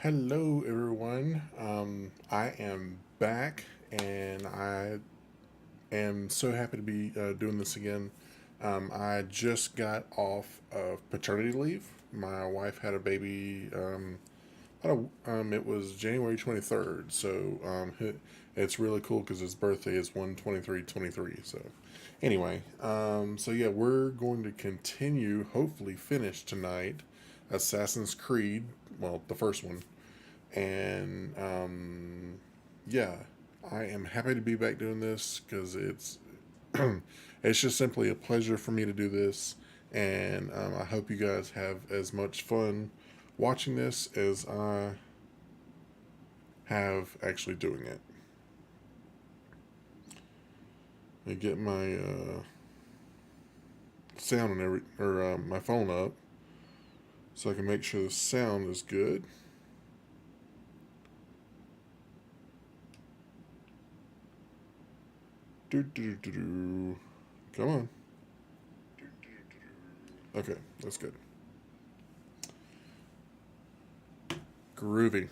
Hello, everyone. I am back, and I am so happy to be doing this again. I just got off of paternity leave. My wife had a baby. It was January 23rd, so it's really cool because his birthday is 1/23/23. So, anyway, so yeah, we're going to continue. Hopefully, finish tonight. Assassin's Creed. Well, the first one. And yeah, I am happy to be back doing this because it's just simply a pleasure for me to do this, and I hope you guys have as much fun watching this as I have actually doing it. I get my sound and my phone up so I can make sure the sound is good. Come on. Okay, that's good. Groovy.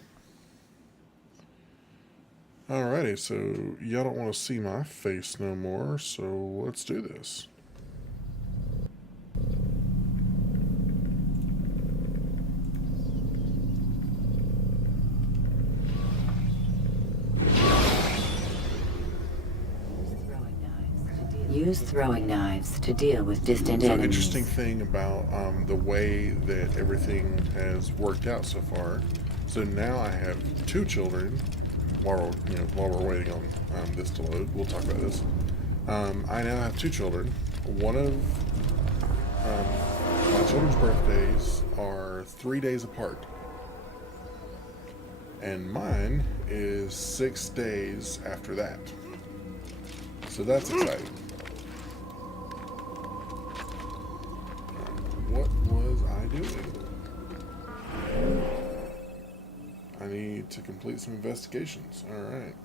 Alrighty, so y'all don't want to see my face no more, so let's do this. Use throwing knives to deal with distant So, enemies. interesting thing about the way that everything has worked out so far. So now I have two children. While we're waiting on this to load, we'll talk about this. I now have two children. One of my children's birthdays are 3 days apart, and mine is 6 days after that. So that's exciting. What was I doing? I need to complete some investigations. Alright.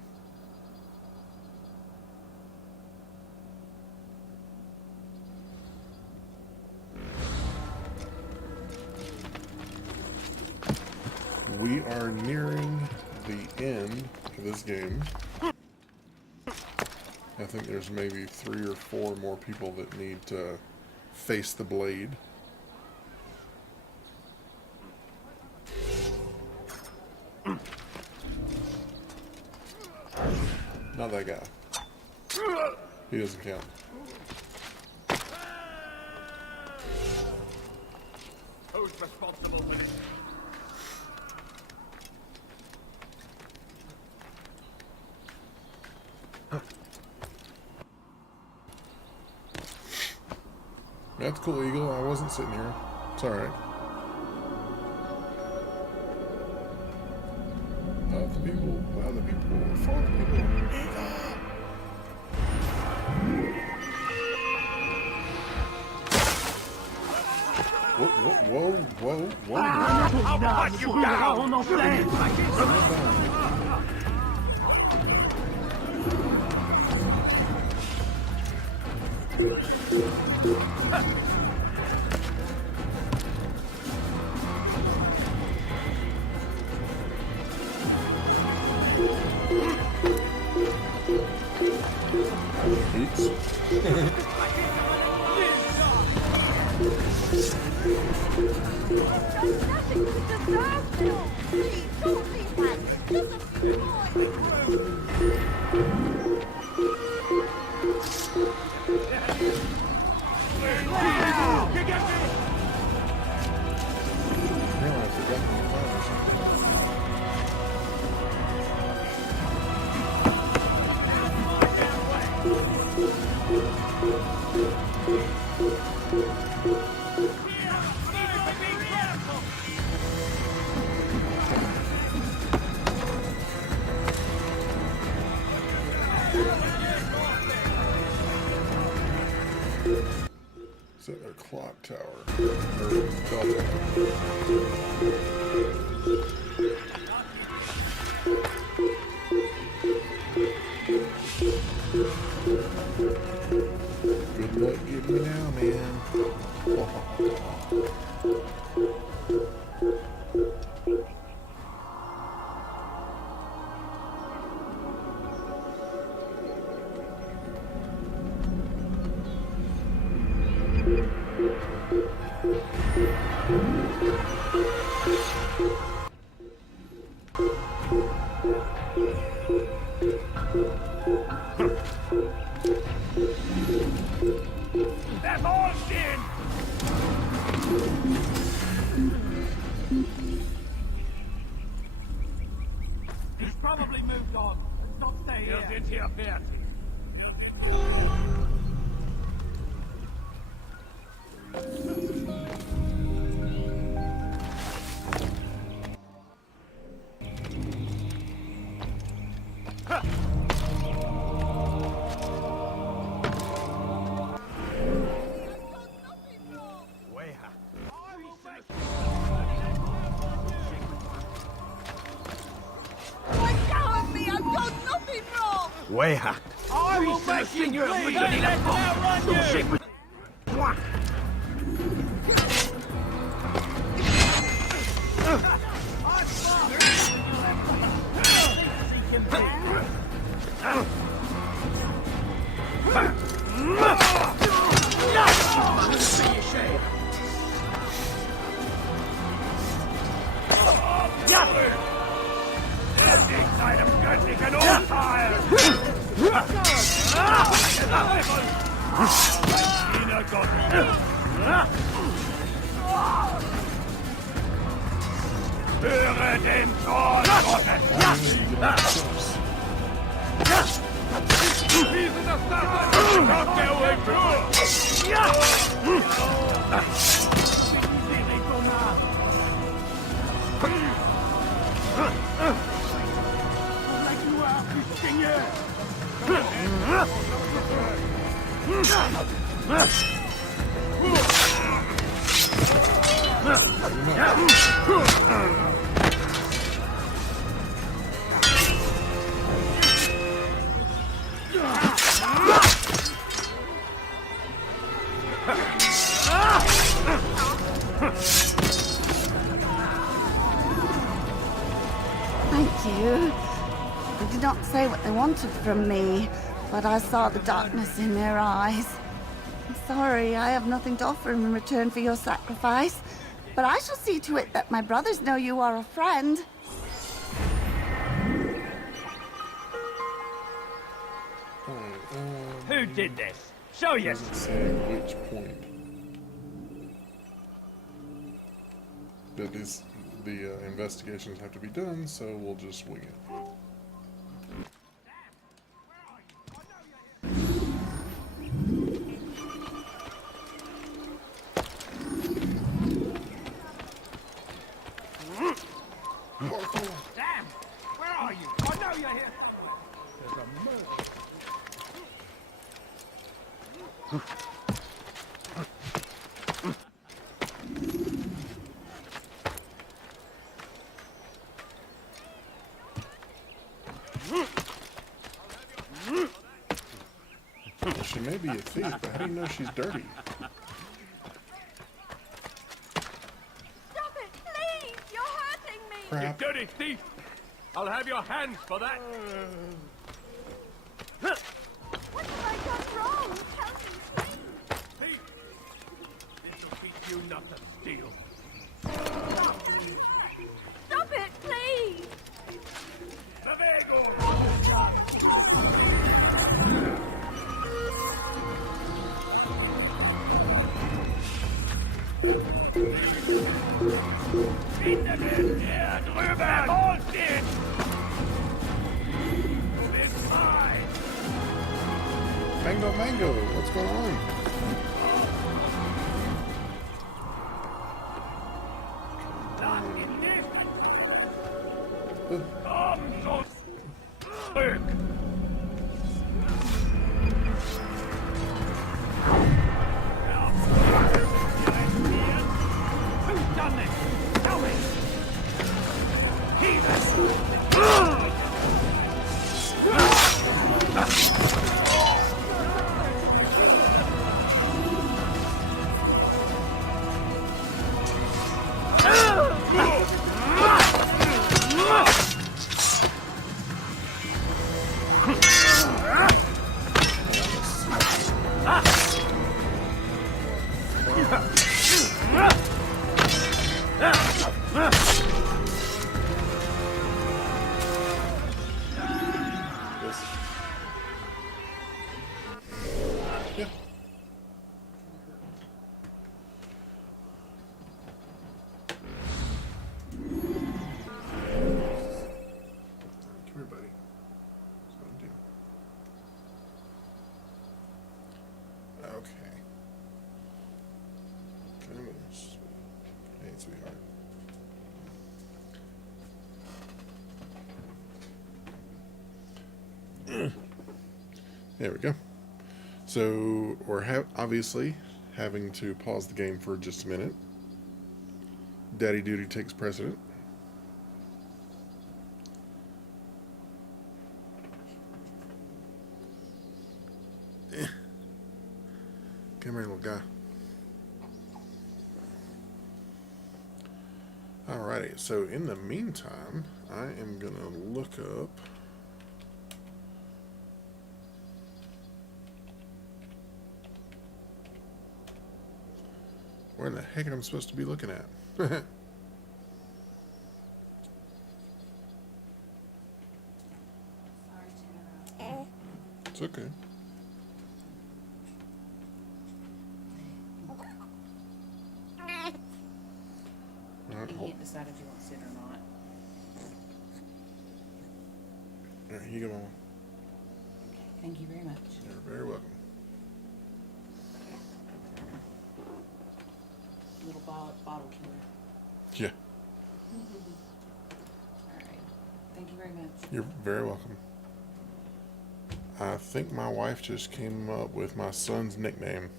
We are nearing the end of this game. I think there's maybe 3 or 4 more people that need to face the blade. Not that guy. He doesn't count. Who's responsible for this? That's cool, Eagle. I wasn't sitting here. It's alright. Other people, for the people. Whoa. I'll cut you down! Oops. Is that a clock tower? Or bell tower? Good luck getting me now, man. They're all in! He's probably moved on. Let's not stay here. Sind hier fertig. Weha! I will make you bleed! Let them outrun you! Höre den Zorn Gottes! Diese das Dach! Kommt der Uhr! Thank you. They did not say what they wanted from me, but I saw the darkness in their eyes. I'm sorry, I have nothing to offer in return for your sacrifice, but I shall see to it that my brothers know you are a friend. Who did this? Show you! Doesn't say which point. But the investigations have to be done, so we'll just wing it. Damn! Where are you? I know you're here! There's a murder. Well, she may be a thief, but how do you know she's dirty? Stop it, please! You're hurting me! Crap. Dirty thief! I'll have your hands for that! What have I done wrong? Tell me, please! Thief! This'll teach you not to steal. Stop it, please! Hintergrund! Hier drüben! Hold it! Du bist frei! Mango, mango, what's going on? Lass ihn nicht! Uh, Komm schon! Zurück! Who's done this? Tell me! sweetheart. There we go. So we're obviously having to pause the game for just a minute. Daddy duty takes precedent. Come here, little guy. Alrighty, so in the meantime, I am gonna look up where in the heck am I supposed to be looking at? It's okay. You can't decide if you want to sit or not. Alright, here you go, Mama. Thank you very much. You're very welcome. Little bottle killer. Yeah, Alright. Thank you very much. you're very welcome. I think my wife just came up with my son's nickname.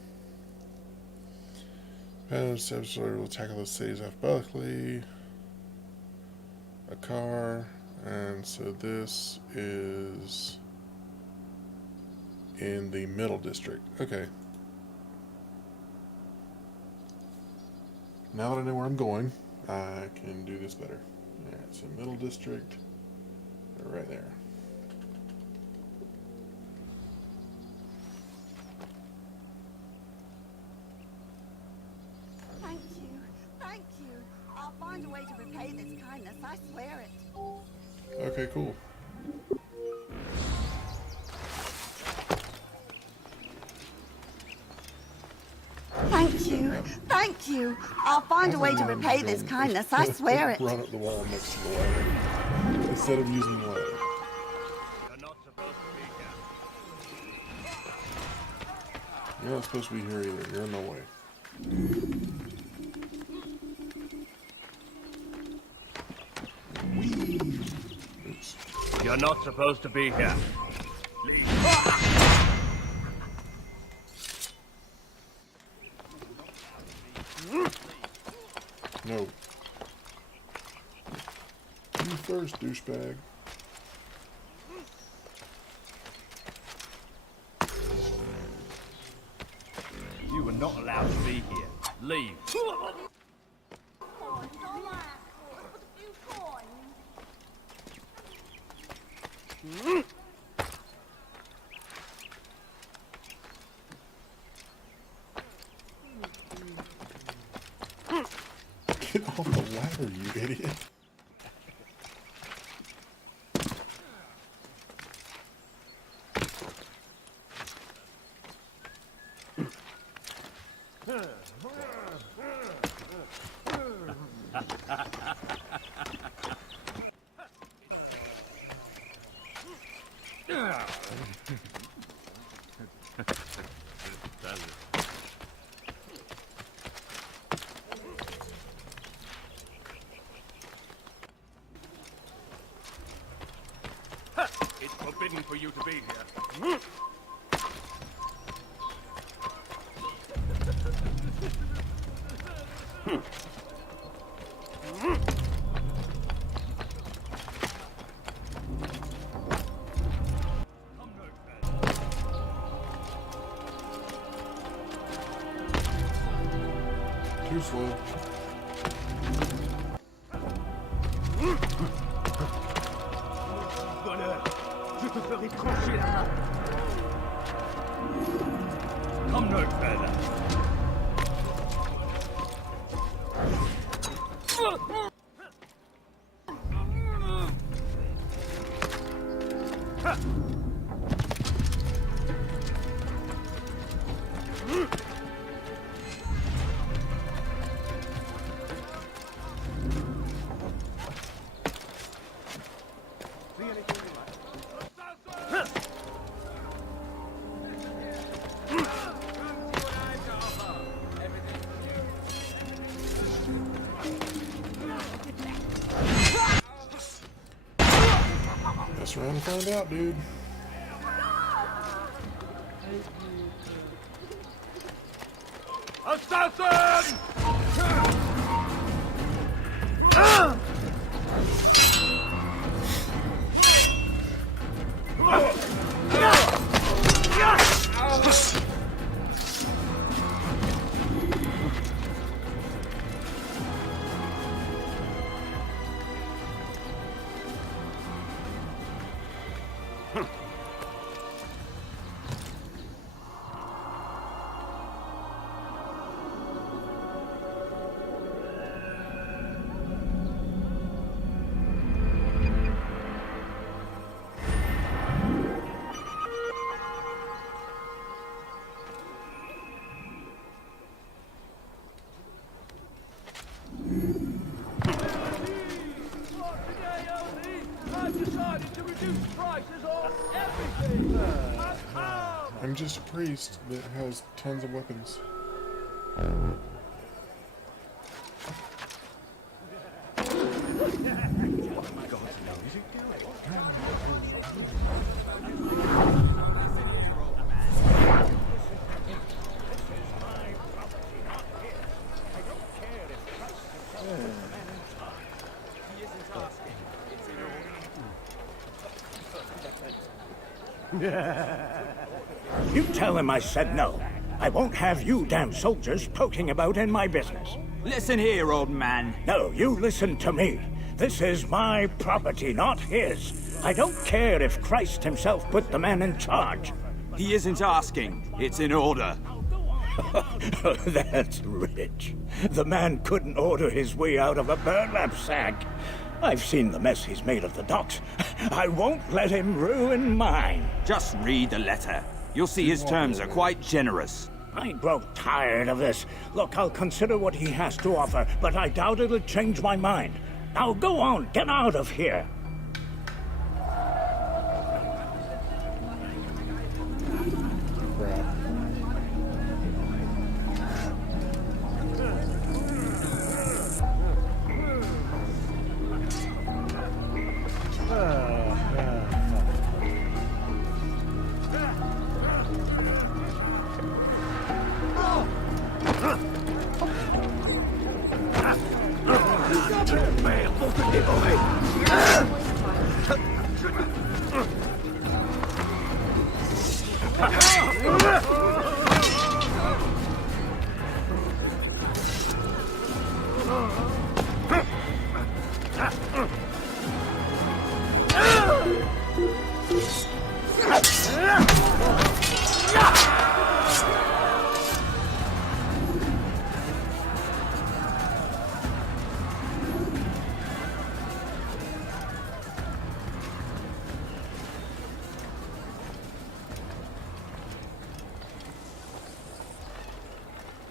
This episode will tackle the cities alphabetically. A car. And so this is in the middle district. Okay. Now that I know where I'm going, I can do this better. Alright, so middle district. Right there. Thank you. Thank you. I'll find a way to repay this kindness. I swear it. Okay, cool. Thank you. Thank you. I'll find a way to repay this kindness. I swear it. Run up the wall next to the ladder instead of using the ladder. You're not supposed to be here. You're not supposed to be here either. You're in my way. Oops. You're not supposed to be here. No. You first, douchebag. You were not allowed to be here. Leave. Get off the ladder, you idiot. It's forbidden for you to be here. Too slow. Voleur, je te ferai trancher la main. Come no further. Mess around and find out, dude. Assassin! I'm just a priest that has tons of weapons. You tell him I said no. I won't have you damn soldiers poking about in my business. Listen here, old man. No, you listen to me. This is my property, not his. I don't care if Christ himself put the man in charge. He isn't asking. It's in order. That's rich. The man couldn't order his way out of a burlap sack. I've seen the mess he's made of the docks. I won't let him ruin mine. Just read the letter. You'll see his terms are quite generous. I grow tired of this. Look, I'll consider what he has to offer, but I doubt it'll change my mind. Now go on, get out of here. Crap.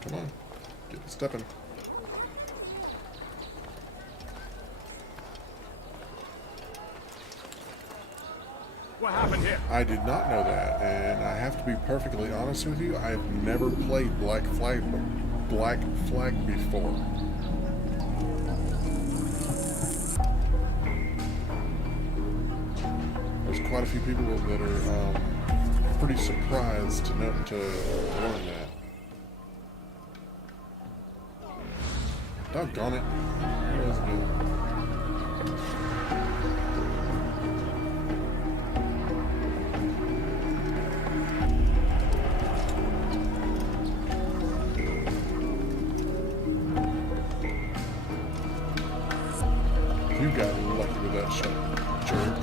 Come on, get stepping. What happened here? I did not know that, and I have to be perfectly honest with you. I have never played Black Flag before. There's quite a few people that are pretty surprised to learn that. Doggone it. Where is it going? You got lucky with that shot, jerk.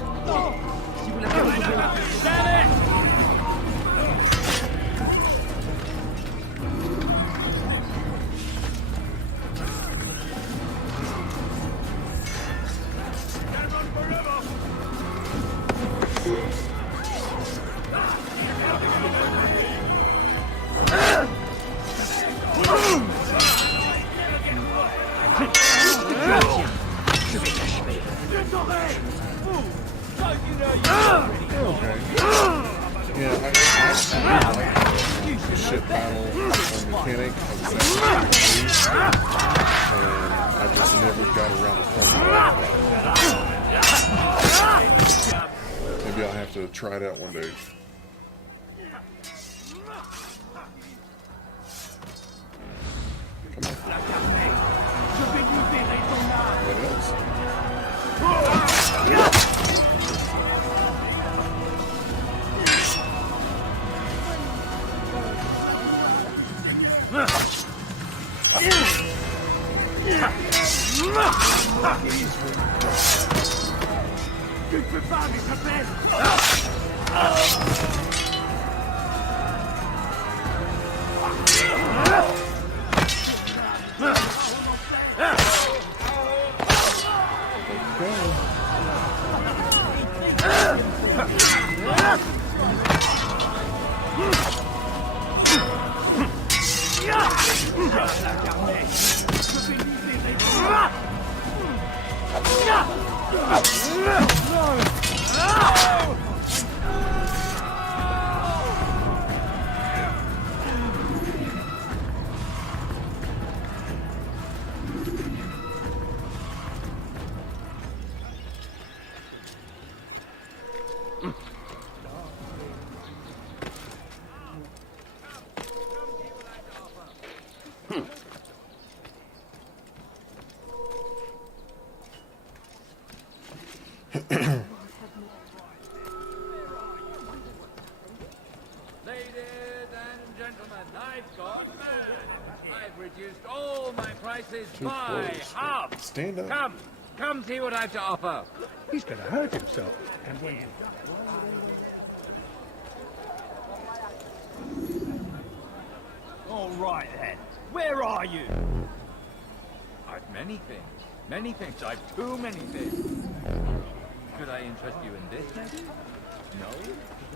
Ship battle mechanic of Assassin's Creed, and I just never got around to playing that. Maybe I'll have to try it out one day. What else? Ladies and gentlemen, I've gone mad. I've reduced all my prices Too by close. half. Stand up. Come see what I've to offer. He's going to hurt himself. And when All right then. Where are you? I've many things. Many things. I've too many things. Could I interest you in this, maybe? No?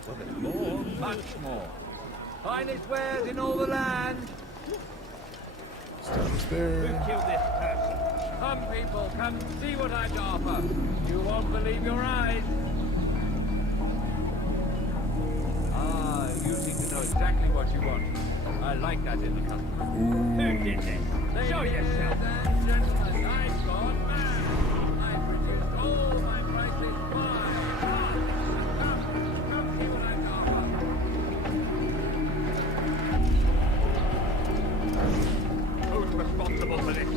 Well, there's more. Much more. Finest wares in all the land. Stops there. Kill this person. Come, people. Come see what I've to offer. You won't believe your eyes. Ah, you seem to know exactly what you want. I like that in the customer. Who did this? Show yourself. And gentlemen, I've gone mad. I've reduced all my prices by half. Come see what I've to offer. Who's responsible for this?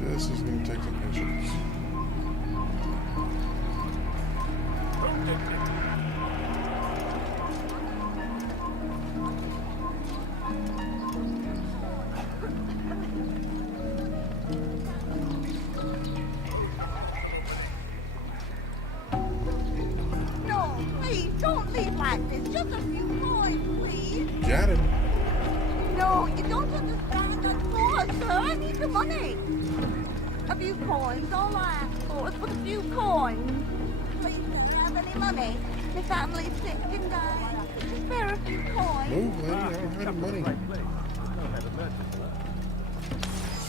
This is going to take some patience. No, please, don't leave like this. Just a few coins, please. Got him. No, you don't understand. I'm poor, sir. I need the money. A few coins. All I ask for is but a few coins. Please, don't have any money. My family's sick and dying. Just spare a few coins. Move, lady. I don't have the money.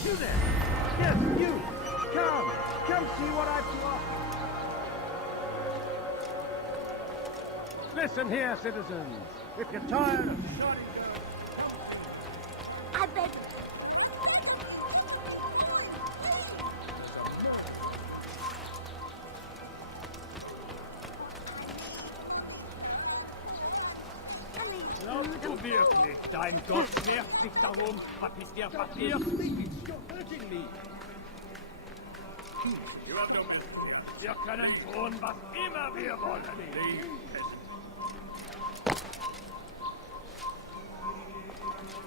You there? Yes, you. Come see what I've to offer. Listen here, citizens. If you're tired of shouting, I beg. I need food and wirklich. Dein Gott schert sich darum, was mit dir passiert. You're hurting me. You have no business here. Wir können tun, was immer wir wollen. Leave.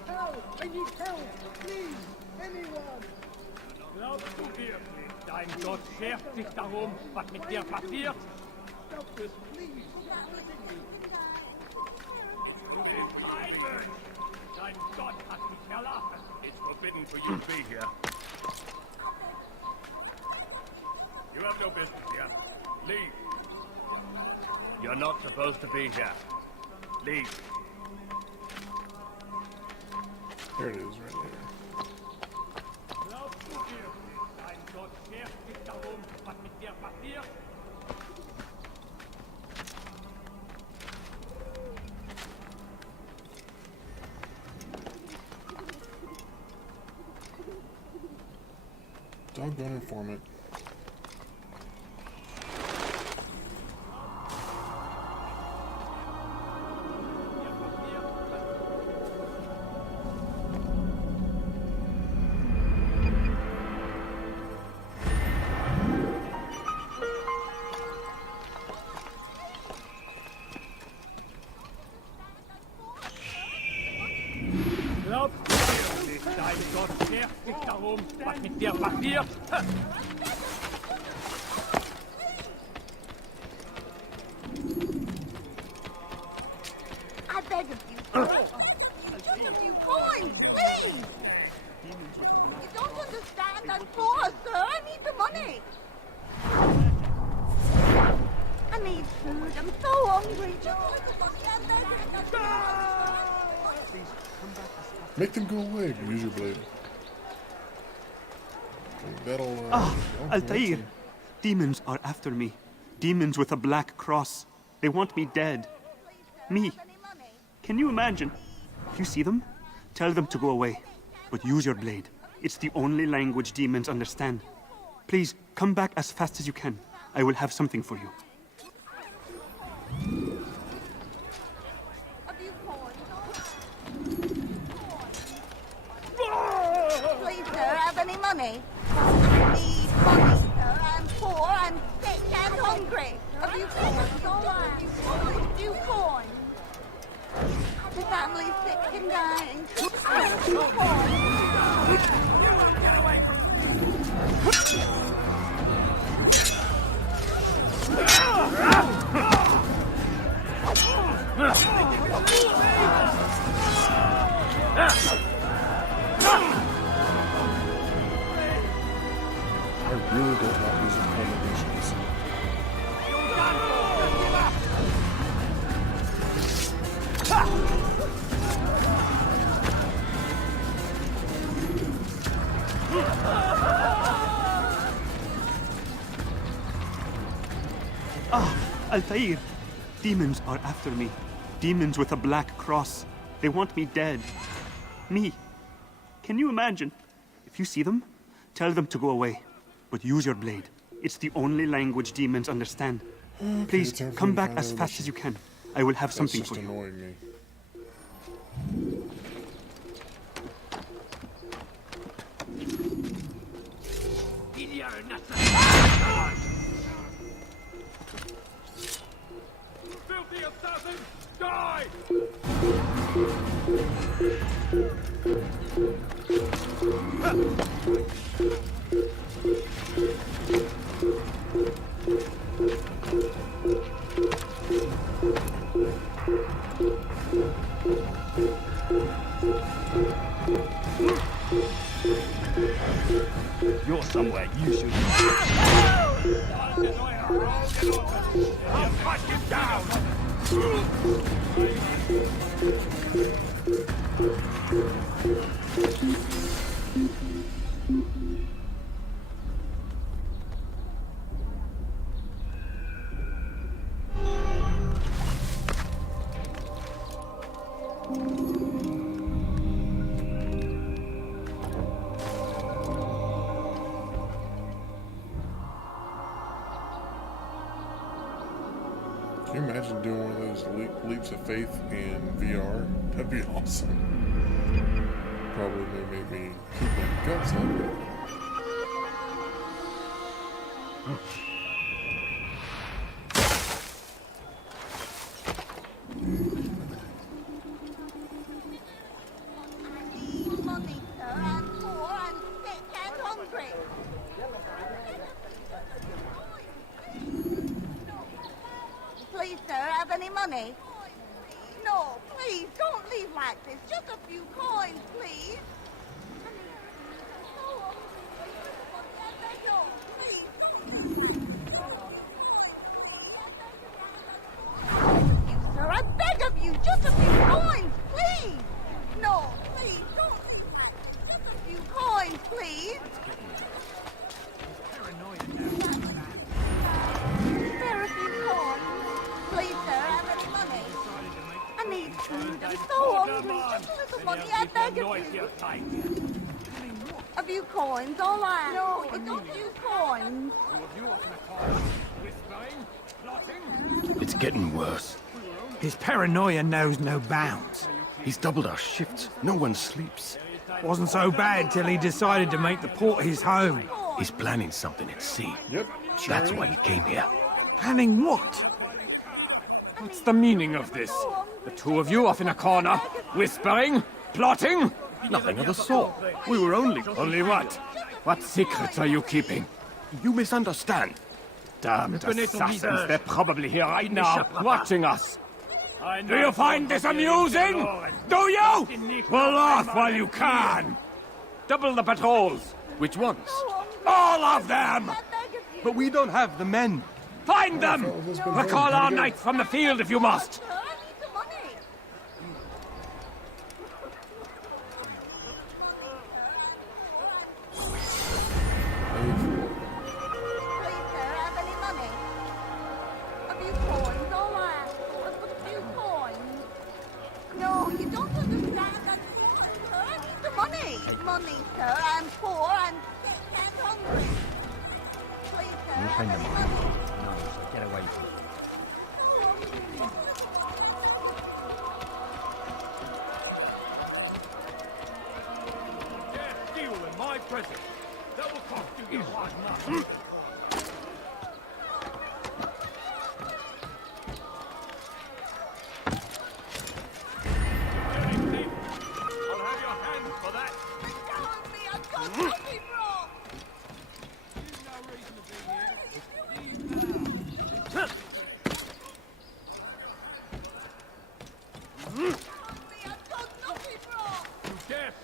Help! I need help! Please! Anyone! Glaubst du wirklich, dein Gott schert sich darum, was mit dir passiert? Stop this, please! Du bist ein Mensch. Dein Gott hat mich verlassen. It's forbidden for you to be here. You have no business here. Leave. You're not supposed to be here. Leave. There it is, right there. Glaubst du wirklich, dein Gott schert sich darum, was mit dir passiert? Doggone informant. Glaubst du wirklich, dein Gott schert sich darum, was mit dir passiert? I beg of you, just a few coins, please! You don't understand, I'm poor, sir. I need the money. I need food. I'm so hungry. Just like the money I beg. Make them go away. Use your blade. That'll. Altaïr! Demons are after me. Demons with a black cross. They want me dead. Me. Can you imagine? If you see them, tell them to go away. But use your blade. It's the only language demons understand. Please, come back as fast as you can. I will have something for you. Please, sir, have any money? I need money, sir. I'm poor, I'm sick and hungry. A few coins, all right. A few coins. The family's sick and dying. A few coins. You won't get away from I really don't like these informant missions. Altaïr! Demons are after me. Demons with a black cross. They want me dead. Me. Can you imagine? If you see them, tell them to go away. But use your blade. It's the only language demons understand. Please, it's time for come me to back find as another fast as you can. I will have That's something just for you. annoying me. filthy assassin! Die! You're somewhere you should. I'll cut him down! Can you imagine doing one of those leaps of faith in VR? That'd be awesome. Probably may make me keep my guts up. I need money, sir. I'm poor, I'm sick and hungry. Please, sir, have any money? No, please, don't leave like this. Just a few coins, please. You, sir, I beg of you, just a few coins, please. No, please, don't. beg of you. A few coins, all right. No, I don't use coins. It's getting worse. His paranoia knows no bounds. He's doubled our shifts. No one sleeps. Wasn't so bad till he decided to make the port his home. He's planning something at sea. Yep. That's why he came here. Planning what? What's the meaning of this? The two of you off in a corner, whispering, plotting? Nothing of the sort. We were only... Only what? What secrets are you keeping? You misunderstand. Damned assassins, they're probably here right now, watching us. Do you find this amusing? Do you? Well, laugh while you can. Double the patrols. Which ones? All of them! But we don't have the men. Find them! Recall our knights from the field if you must. No, you don't understand. The money. Money, sir. I'm poor and hungry. Please, sir, have any money? Get away. Steal in my presence. That will cost you nothing.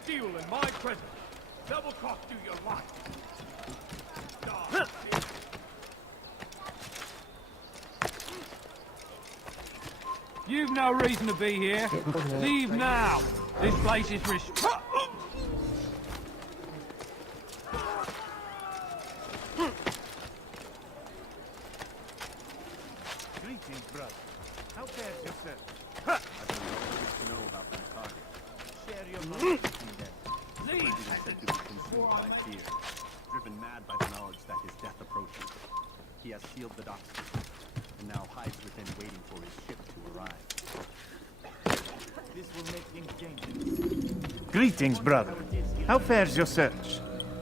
Steal in my presence. That will cost you your life. You've no reason to be here. Leave now. This place is Greetings, brother. How fares yourself? I don't know what there is to know about my target. Share your knowledge with me then. Leave! Is said to be consumed by fear, driven mad by the knowledge that his death approaches. He has sealed the docks and now hides within, waiting for his ship to arrive. This will make things dangerous. Greetings, brother. How fares your search?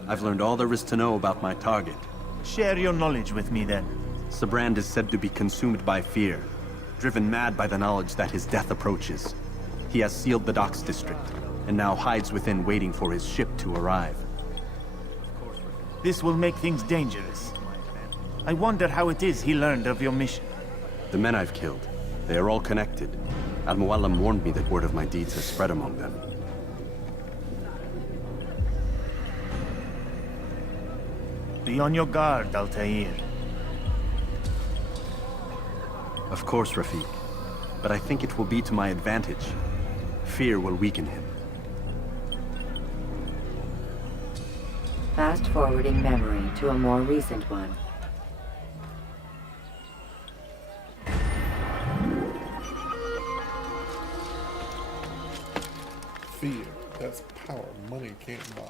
I've learned all there is to know about my target. Share your knowledge with me then. Sabrand is said to be consumed by fear, driven mad by the knowledge that his death approaches. He has sealed the docks district and now hides within, waiting for his ship to arrive. This will make things dangerous. I wonder how it is he learned of your mission. The men I've killed, they are all connected. Al-Muallim warned me that word of my deeds has spread among them. Be on your guard, Altaïr. Of course, Rafiq. But I think it will be to my advantage. Fear will weaken him. Fast-forwarding memory to a more recent one. Fear. That's power money can't buy.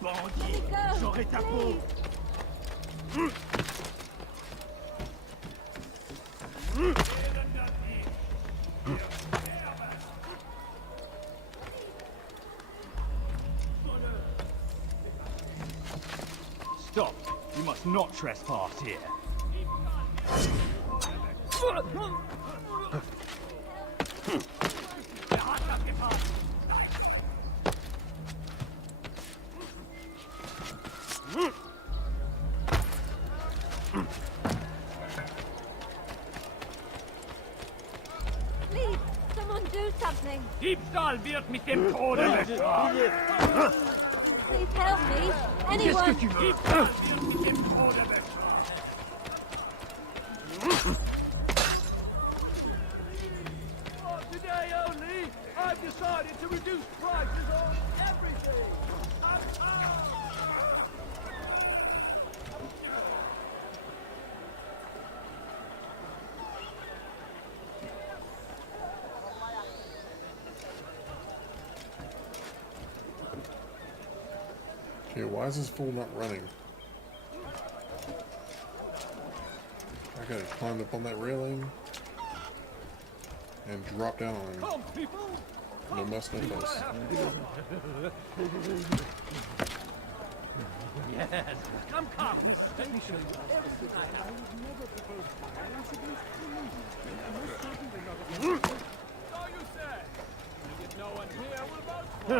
Bandit, j'aurai ta peau. Stop. You must not trespass here. Please, someone do something. Diebstahl wird mit dem Tode bestraft. Please help me. Anyone. Diebstahl wird mit dem Tode bestraft. Today only, I've decided to reduce prices on everything. Okay, why is this fool not running? I gotta climb up on that railing and drop down on him. No muss, no fuss. Yes. Come. Let me show you everything I have. So you say? And if no one here will vote for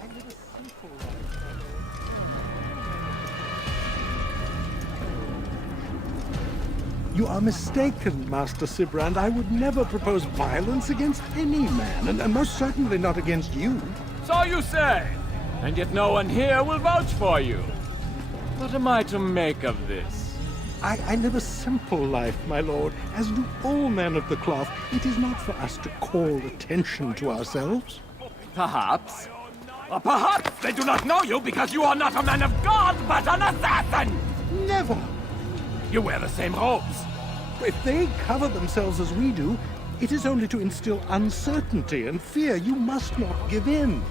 I live a simple life. You are mistaken, Master Sibrand. I would never propose violence against any man, and most certainly not against you. So you say, and yet no one here will vouch for you. What am I to make of this? I live a simple life, my lord, as do all men of the cloth. It is not for us to call attention to ourselves. Perhaps. Or perhaps they do not know you because you are not a man of God, but an assassin! Never! You wear the same robes. If they cover themselves as we do, it is only to instill uncertainty and fear. You must not give in.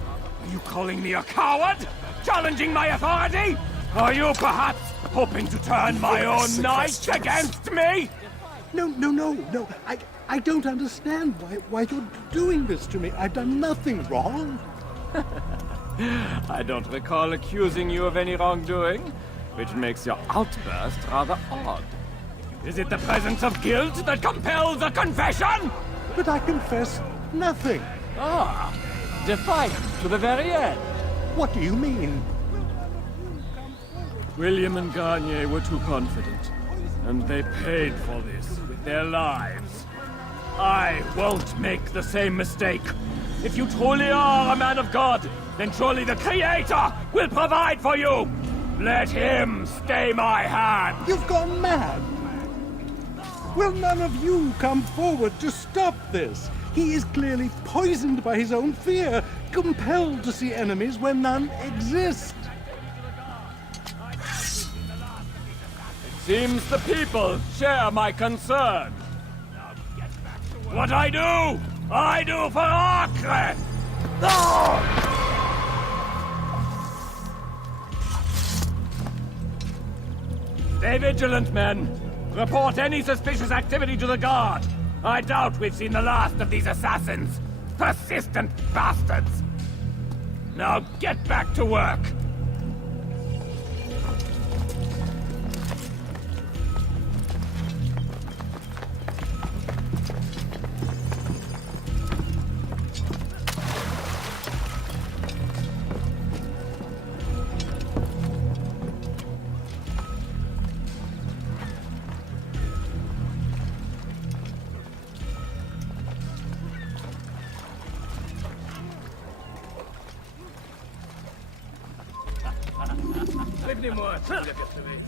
Are you calling me a coward? Challenging my authority? Are you perhaps hoping to turn my own knights against me? No. I don't understand why you're doing this to me. I've done nothing wrong. I don't recall accusing you of any wrongdoing, which makes your outburst rather odd. Is it the presence of guilt that compels a confession? But I confess nothing. Ah, defiant to the very end. What do you mean? William and Garnier were too confident, and they paid for this with their lives. I won't make the same mistake. If you truly are a man of God, then surely the Creator will provide for you. Let him stay my hand. You've gone mad. Will none of you come forward to stop this? He is clearly poisoned by his own fear, compelled to see enemies where none exist. It seems the people share my concern. What I do for Acre! Stay vigilant, men. Report any suspicious activity to the guard. I doubt we've seen the last of these assassins. Persistent bastards. Now get back to work. Lève-les-moi, si vous l'apercevez.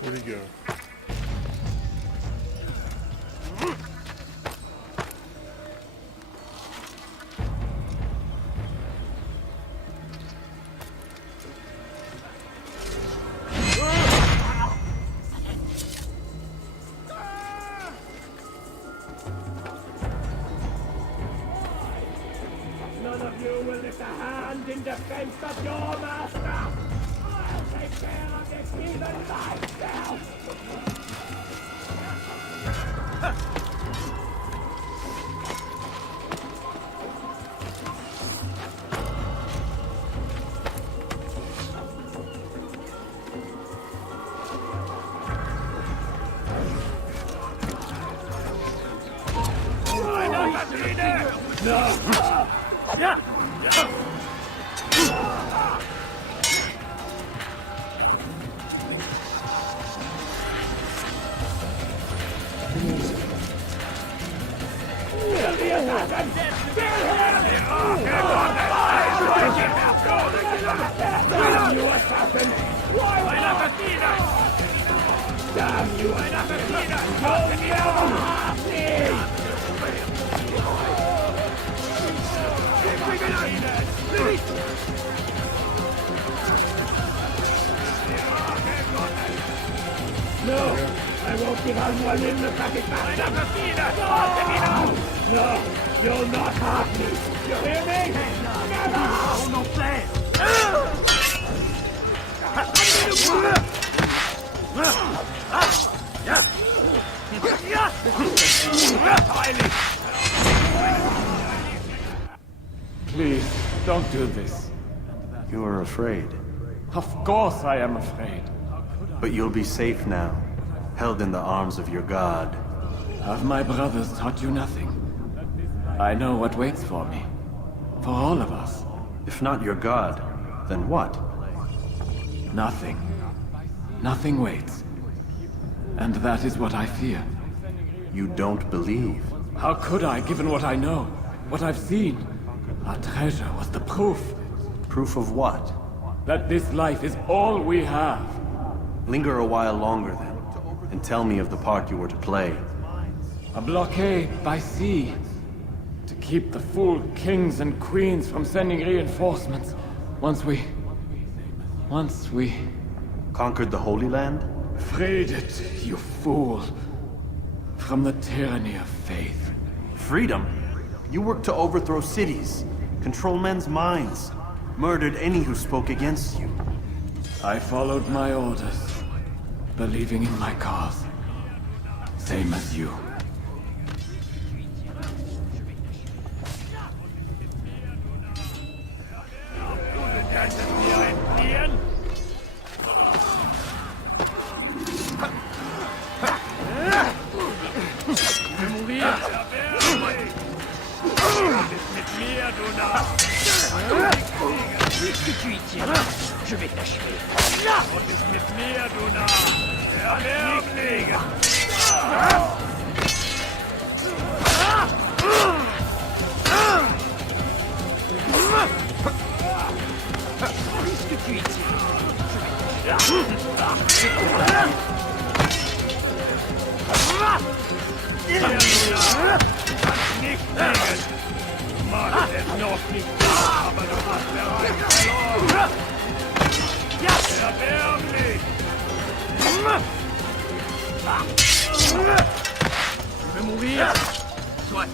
Where'd he go? None of you will lift a hand in defense of your master! I'll take care of this heathen myself! Damn you, assassin! Why would I? Damn you, an assassina! You'll never No! I won't give Al-Mualim the packet back! No! You'll not hurt me! You hear me? Never! No place! Please, don't do this. You are afraid. Of course I am afraid. But you'll be safe now, held in the arms of your god. Have my brothers taught you nothing? I know what waits for me. For all of us. If not your god, then what? Nothing. Nothing waits. And that is what I fear. You don't believe? How could I, given what I know? What I've seen? Our treasure was the proof. Proof of what? That this life is all we have. Linger a while longer then, and tell me of the part you were to play. A blockade by sea. To keep the fool kings and queens from sending reinforcements. Once we... Conquered the Holy Land? Freed it, you fool. From the tyranny of faith. Freedom? You worked to overthrow cities, control men's minds, murdered any who spoke against you. I followed my orders, believing in my cause. Same as you. Je vais t'achever. Und ist mit mir, du Narr. Erleben! Qu'est-ce que tu y tiens? Nicht liegen! Mag es noch nicht, aber du hast bereits verloren! Erbärmlich! Tu veux mourir? Soit!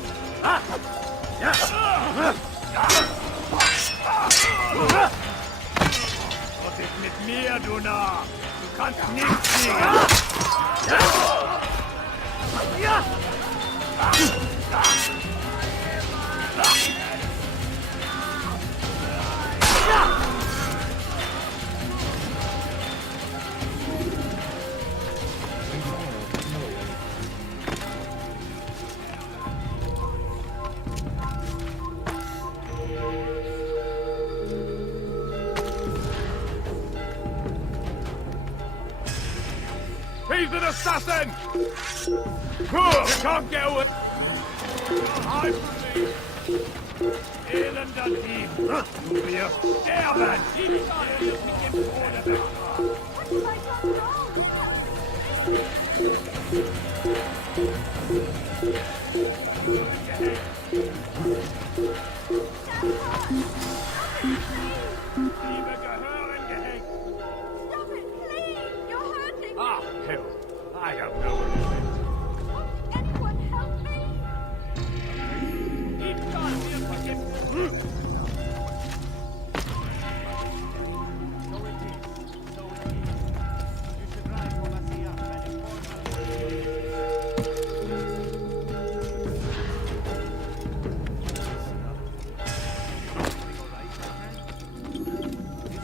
Was ist mit mir, du Narr? Du kannst nicht fliegen! He's an assassin! You can't get away! I'm free! Elender Dieb! Du wirst sterben! Ich sage es mit dem Tode weg! Liebe gehören gehängt! Stop it, please! You're hurting me! Ah, hell! I have no respect. Anyone help me? Keep God here for him!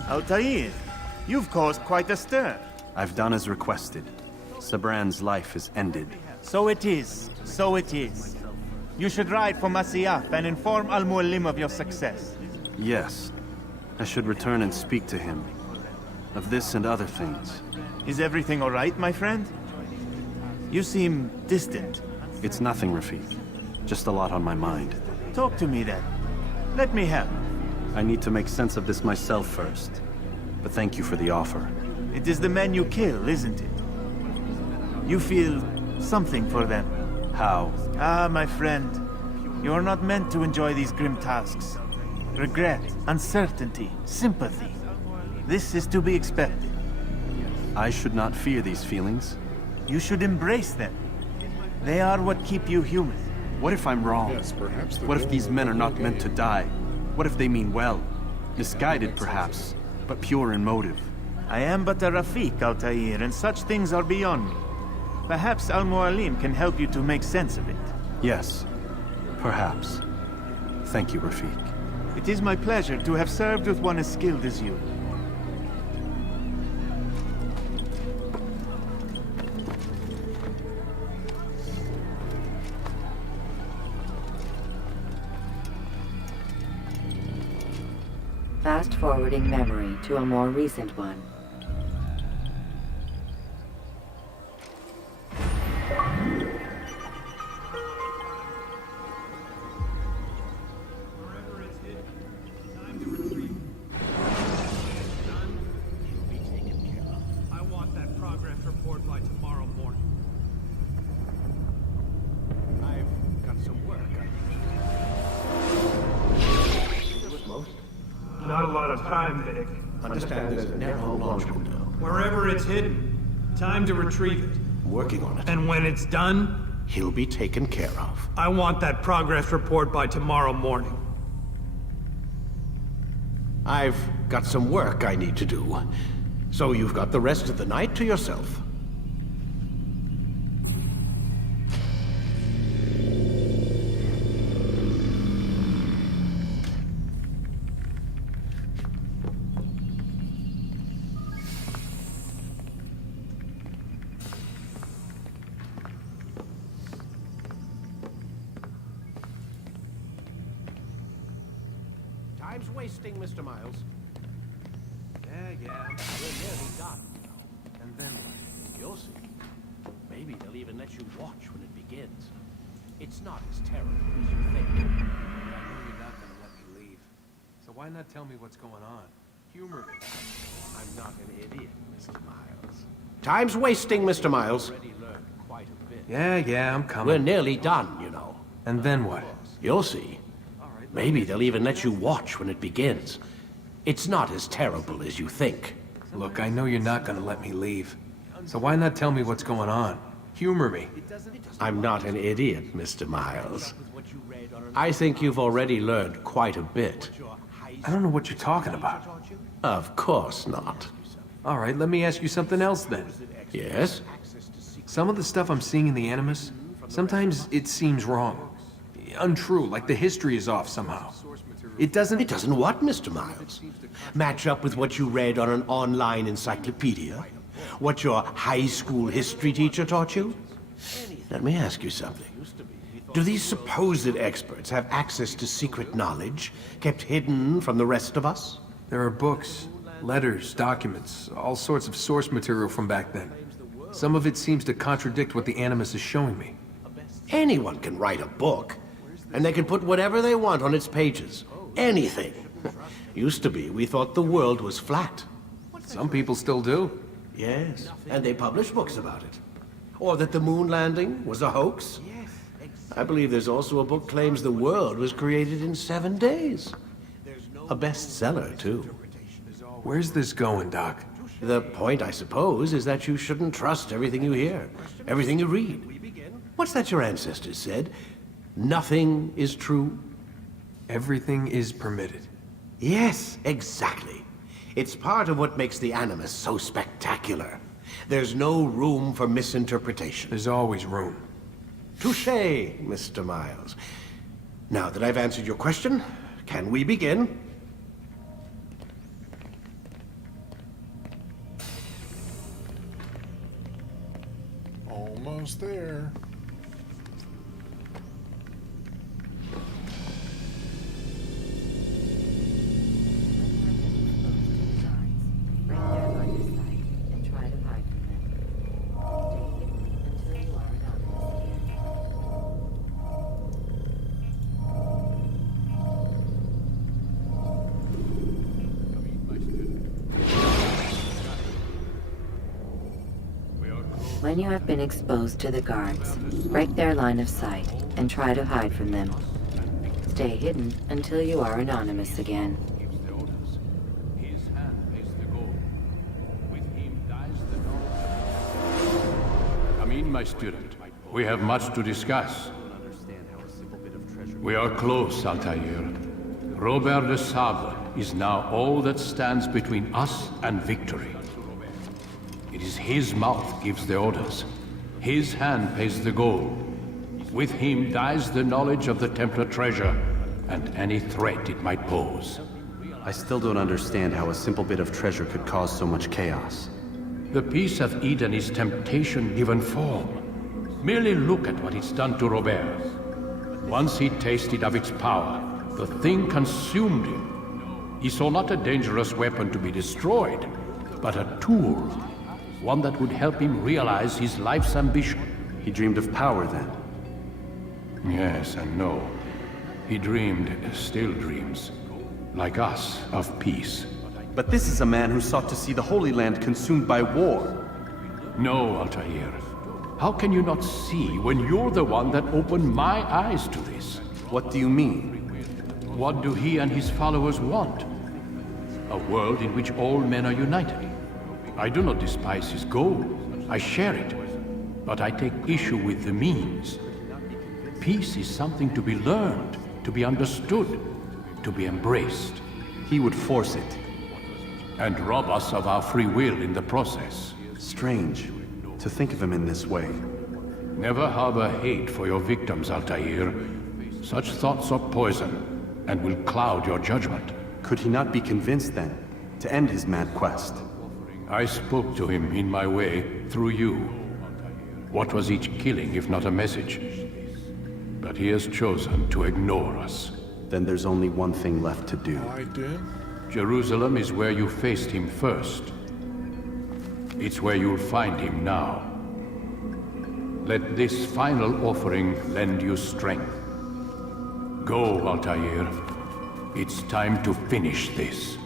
Altaïr, you've caused quite a stir. I've done as requested. Sabran's life is ended. So it is. So it is. You should ride for Masyaf and inform Al-Mualim of your success. Yes. I should return and speak to him. Of this and other things. Is everything all right, my friend? You seem distant. It's nothing, Rafik. Just a lot on my mind. Talk to me then. Let me help. I need to make sense of this myself first. But thank you for the offer. It is the men you kill, isn't it? You feel something for them. How? Ah, my friend. You are not meant to enjoy these grim tasks. Regret, uncertainty, sympathy. This is to be expected. I should not fear these feelings. You should embrace them. They are what keep you human. What if I'm wrong? Yes, perhaps the What if goal these of men the are not whole meant to game. die? What if they mean well? Misguided, perhaps, but pure in motive. I am but a Rafiq, Altaïr, and such things are beyond me. Perhaps Al-Mualim can help you to make sense of it. Yes, perhaps. Thank you, Rafiq. It is my pleasure to have served with one as skilled as you. Fast forwarding memory to a more recent one. I want that progress report by tomorrow morning. I've got some work. Not a lot of time, Vic. Understand there's a narrow launch window. Wherever it's hidden, time to retrieve it. Working on it. And when it's done, He'll be taken care of. I want that progress report by tomorrow morning. I've got some work I need to do. So you've got the rest of the night to yourself. Time's wasting, Mr. Miles. Yeah. We're nearly done, you know. And then what? You'll see. Maybe they'll even let you watch when it begins. It's not as terrible as you think. I know you're not gonna let me leave. So why not tell me what's going on? Humor me. I'm not an idiot, Mr. Miles. Time's wasting, Mr. Miles. Already learned quite a bit. Yeah, I'm coming. We're nearly done, you know. And then what? You'll see. Maybe they'll even let you watch when it begins. It's not as terrible as you think. Look, I know you're not gonna let me leave. So why not tell me what's going on? Humor me. I'm not an idiot, Mr. Miles. I think you've already learned quite a bit. I don't know what you're talking about. Of course not. All right, let me ask you something else then. Yes? Some of the stuff I'm seeing in the Animus, sometimes it seems wrong. Untrue, like the history is off somehow. It doesn't... It doesn't what, Mr. Miles? Match up with what you read on an online encyclopedia? What your high school history teacher taught you? Let me ask you something. Do these supposed experts have access to secret knowledge kept hidden from the rest of us? There are books, letters, documents, all sorts of source material from back then. Some of it seems to contradict what the Animus is showing me. Anyone can write a book, and they can put whatever they want on its pages. Anything. Used to be, we thought the world was flat. Some people still do. Yes, and they publish books about it. Or that the moon landing was a hoax. I believe there's also a book claims the world was created in 7 days. A bestseller, too. Where's this going, Doc? The point, I suppose, is that you shouldn't trust everything you hear, everything you read. What's that your ancestors said? Nothing is true? Everything is permitted. Yes, exactly. It's part of what makes the Animus so spectacular. There's no room for misinterpretation. There's always room. Touché, Mr. Miles. Now that I've answered your question, can we begin? Almost there. When you have been exposed to the guards, break their line of sight and try to hide from them. Stay hidden until you are anonymous again. His hand is the goal. With him dies the my student. We have much to discuss. We are close, Altaïr. Robert de Sable is now all that stands between us and victory. It is his mouth gives the orders. His hand pays the gold. With him dies the knowledge of the Templar treasure and any threat it might pose. I still don't understand how a simple bit of treasure could cause so much chaos. The Peace of Eden is temptation given form. Merely look at what it's done to Robert. Once he tasted of its power, the thing consumed him. He saw not a dangerous weapon to be destroyed, but a tool. One that would help him realize his life's ambition. He dreamed of power then? Yes and no. He dreamed, still dreams, like us, of peace. But this is a man who sought to see the Holy Land consumed by war. No, Altaïr. How can you not see when you're the one that opened my eyes to this? What do you mean? What do he and his followers want? A world in which all men are united. I do not despise his goal. I share it. But I take issue with the means. Peace is something to be learned, to be understood, to be embraced. He would force it. And rob us of our free will in the process. Strange, to think of him in this way. Never harbor hate for your victims, Altaïr. Such thoughts are poison, and will cloud your judgment. Could he not be convinced then, to end his mad quest? I spoke to him in my way, through you. What was each killing if not a message? But he has chosen to ignore us. Then there's only one thing left to do. I did. Jerusalem is where you faced him first. It's where you'll find him now. Let this final offering lend you strength. Go, Altaïr. It's time to finish this.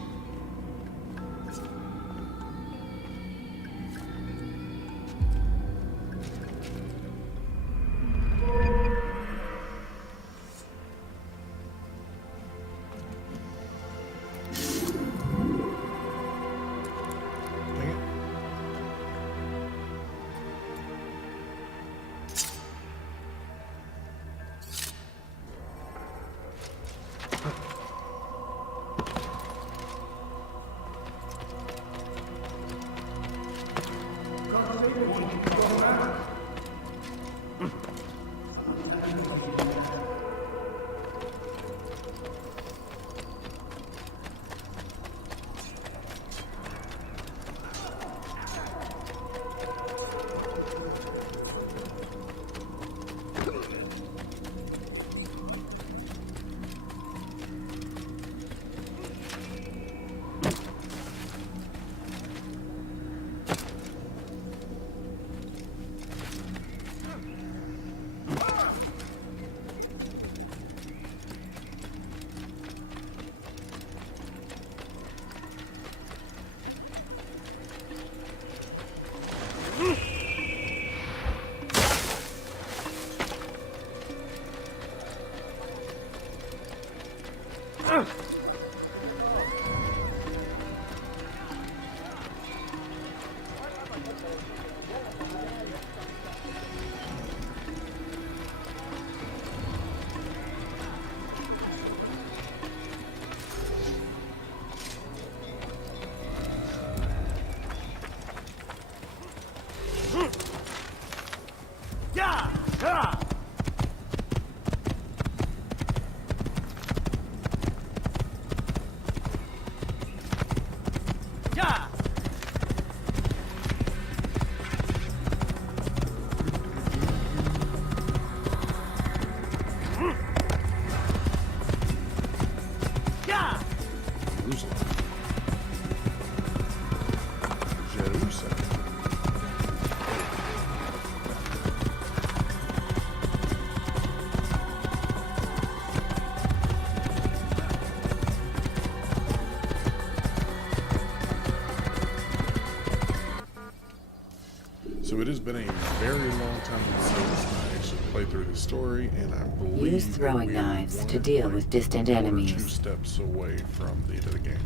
So it has been a very long time since I actually played through the story, and I believe Use throwing knives to deal with distant enemies. 2 steps away from the end of the game.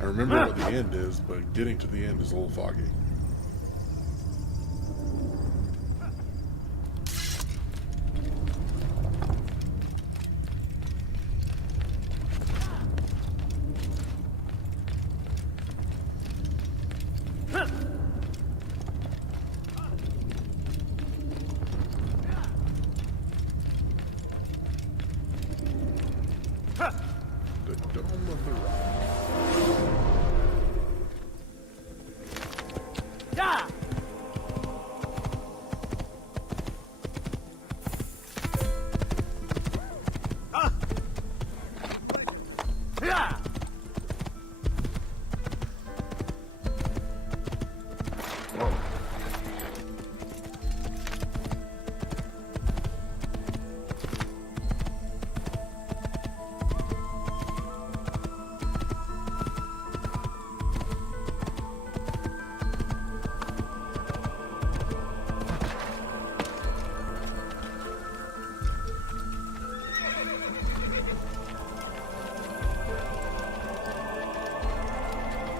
I remember what the end is, but getting to the end is a little foggy.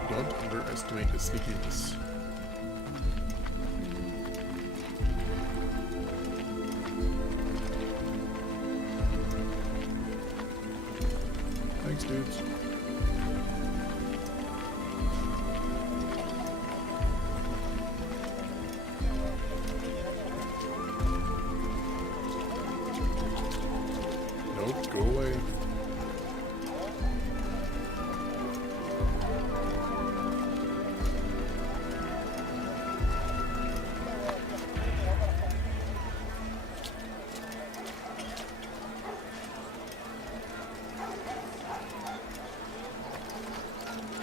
Don't underestimate his sneakiness. Thanks, dudes. Nope, go away.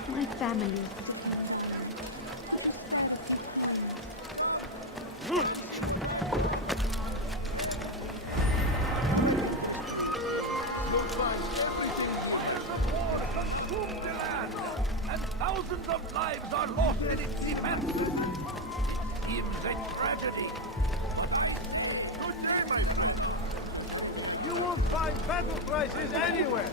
My family. And thousands of lives are lost in its immense. Seems a tragedy. Good day, my friend. You won't find battle prices anywhere.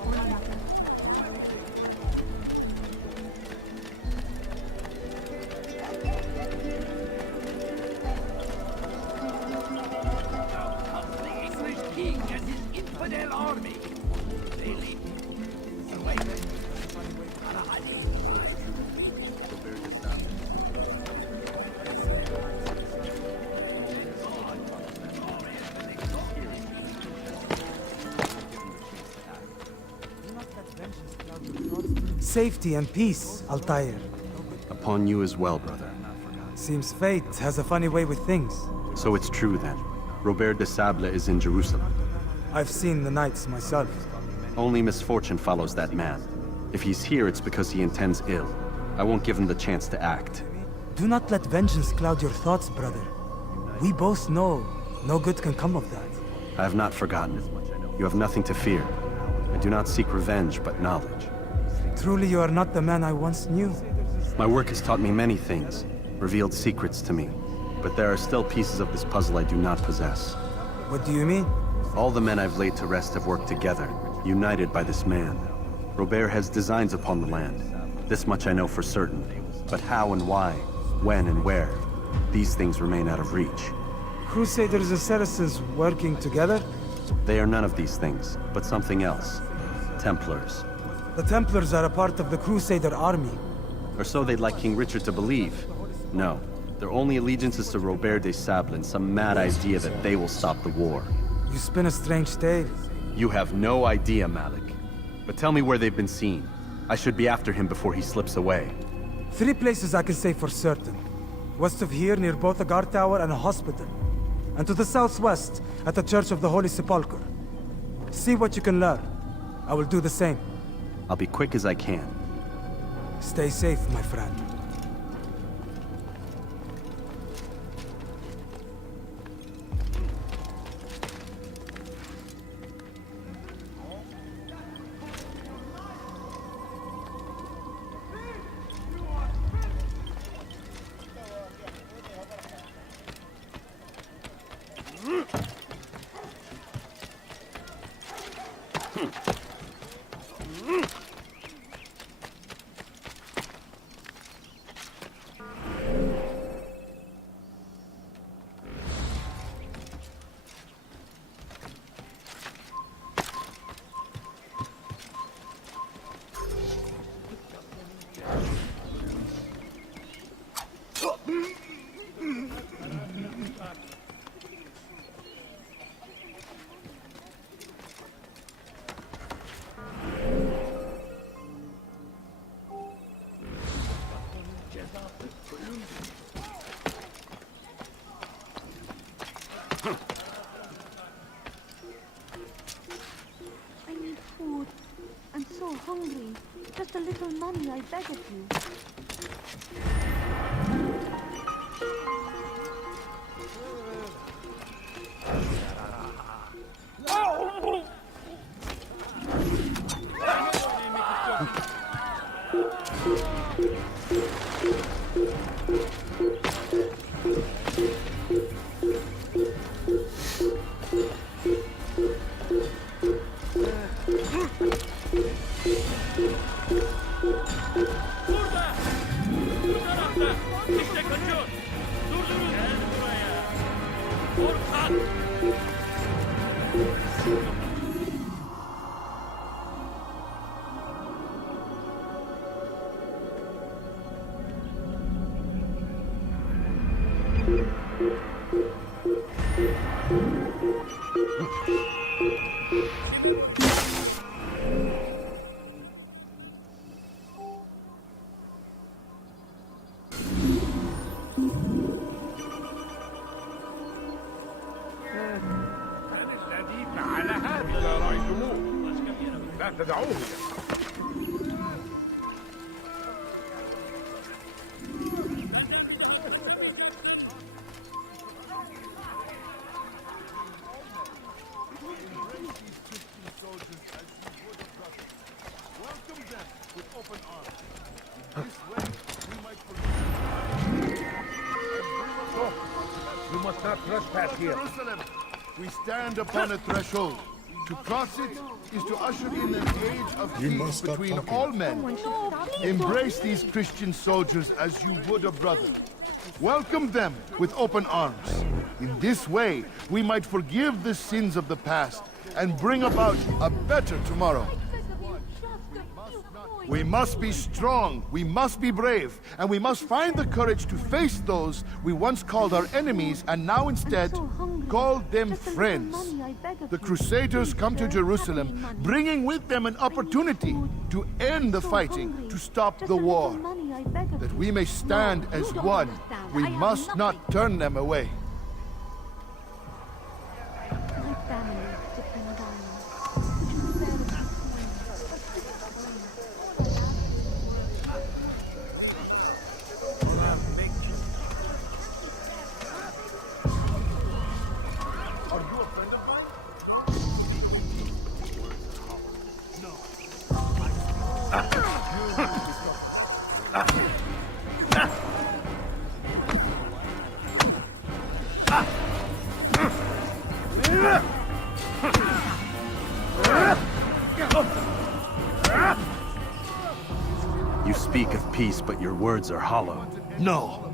The English king and his infidel army. They lead away. Safety and peace, Altaïr. Upon you as well, brother. Seems fate has a funny way with things. So it's true then. Robert de Sable is in Jerusalem. I've seen the knights myself. Only misfortune follows that man. If he's here, it's because he intends ill. I won't give him the chance to act. Do not let vengeance cloud your thoughts, brother. We both know no good can come of that. I have not forgotten. You have nothing to fear. I do not seek revenge, but knowledge. Truly you are not the man I once knew. My work has taught me many things, revealed secrets to me. But there are still pieces of this puzzle I do not possess. What do you mean? All the men I've laid to rest have worked together, united by this man. Robert has designs upon the land. This much I know for certain. But how and why, when and where, these things remain out of reach. Crusaders and Saracens working together? They are none of these things, but something else. Templars. The Templars are a part of the Crusader army. Or so they'd like King Richard to believe. No, their only allegiance is to Robert de Sable and some mad idea that they will stop the war. You spin a strange tale. You have no idea, Malik. But tell me where they've been seen. I should be after him before he slips away. 3 places I can say for certain. West of here, near both a guard tower and a hospital. And to the southwest, at the Church of the Holy Sepulchre. See what you can learn. I will do the same. I'll be quick as I can. Stay safe, my friend. I need food. I'm so hungry. Just a little money, I beg of you. orada. İşte kaçıyor. Durdurun. Gel buraya. Korkak. من الذي فعل هذا؟ إذا رأيتموه لا تدعوه. You must not trespass here. Jerusalem, we stand upon a threshold. To cross it is to usher in an age of peace between all men. Embrace these Christian soldiers as you would a brother. Welcome them with open arms. In this way, we might forgive the sins of the past and bring about a better tomorrow. We must be strong, we must be brave, and we must find the courage to face those we once called our enemies and now instead call them friends. The Crusaders come to Jerusalem, bringing with them an opportunity to end the fighting, to stop the war. That we may stand as one, we must not turn them away. You speak of peace, but your words are hollow. No,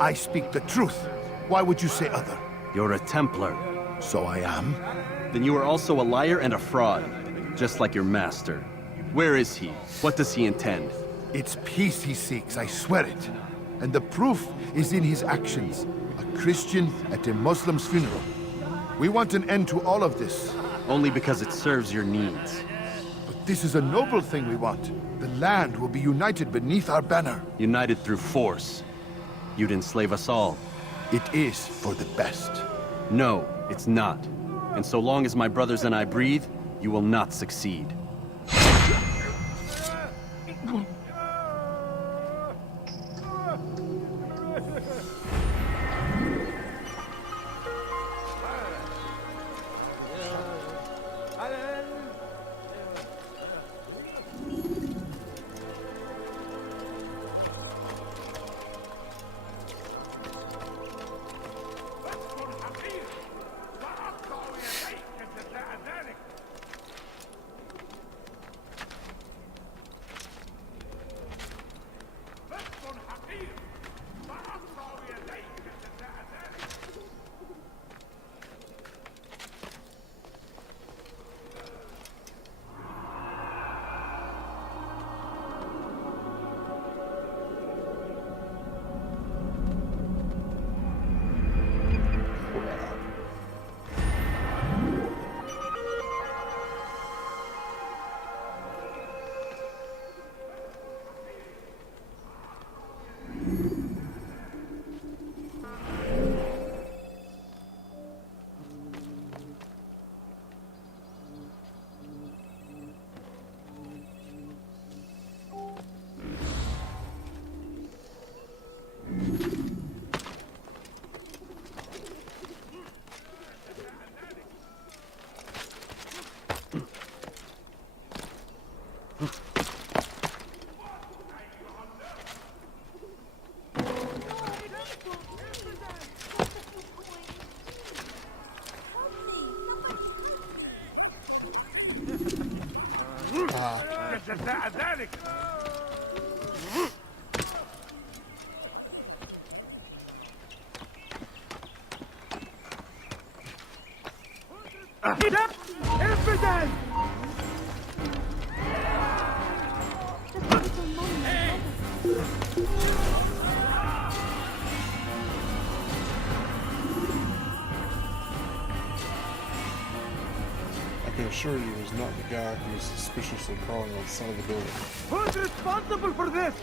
I speak the truth. Why would you say other? You're a Templar. So I am. Then you are also a liar and a fraud, just like your master. Where is he? What does he intend? It's peace he seeks, I swear it. And the proof is in his actions. A Christian at a Muslim's funeral. We want an end to all of this. Only because it serves your needs. But this is a noble thing we want. The land will be united beneath our banner. United through force. You'd enslave us all. It is for the best. No, it's not. And so long as my brothers and I breathe, you will not succeed. Infidel! I can assure you it was not the guy who was suspiciously crawling on the side of the building. Who's responsible for this?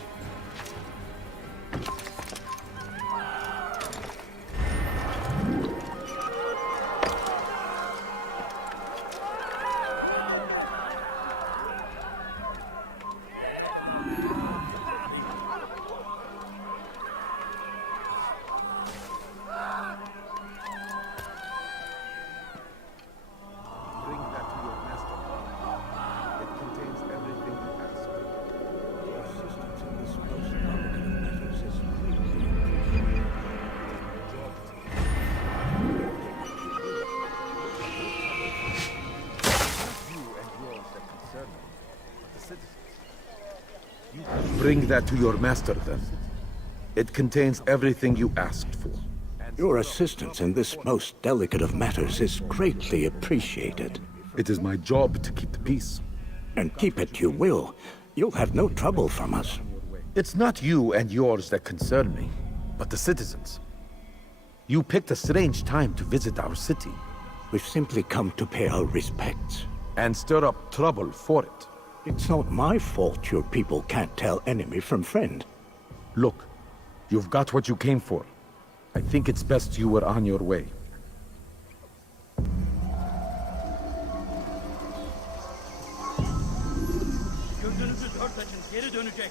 Bring that to your master, then. It contains everything you asked for. Your assistance in this most delicate of matters is greatly appreciated. It is my job to keep the peace. And keep it you will. You'll have no trouble from us. It's not you and yours that concern me, but the citizens. You picked a strange time to visit our city. We've simply come to pay our respects. And stir up trouble for it. It's not my fault your people can't tell enemy from friend. Look, you've got what you came for. I think it's best you were on your way. Gözünüzü dört açın, geri dönecek.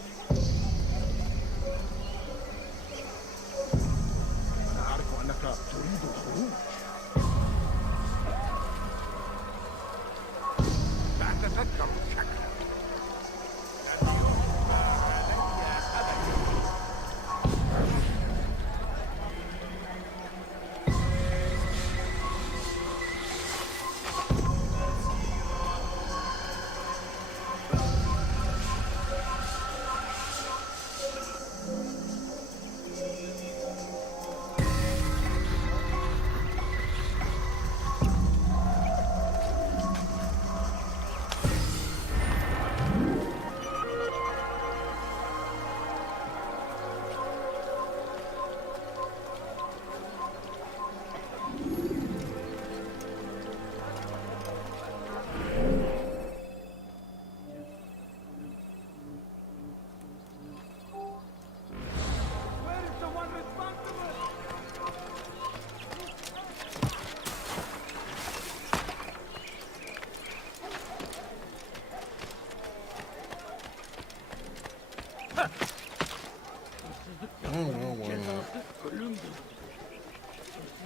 Oh, well, why not?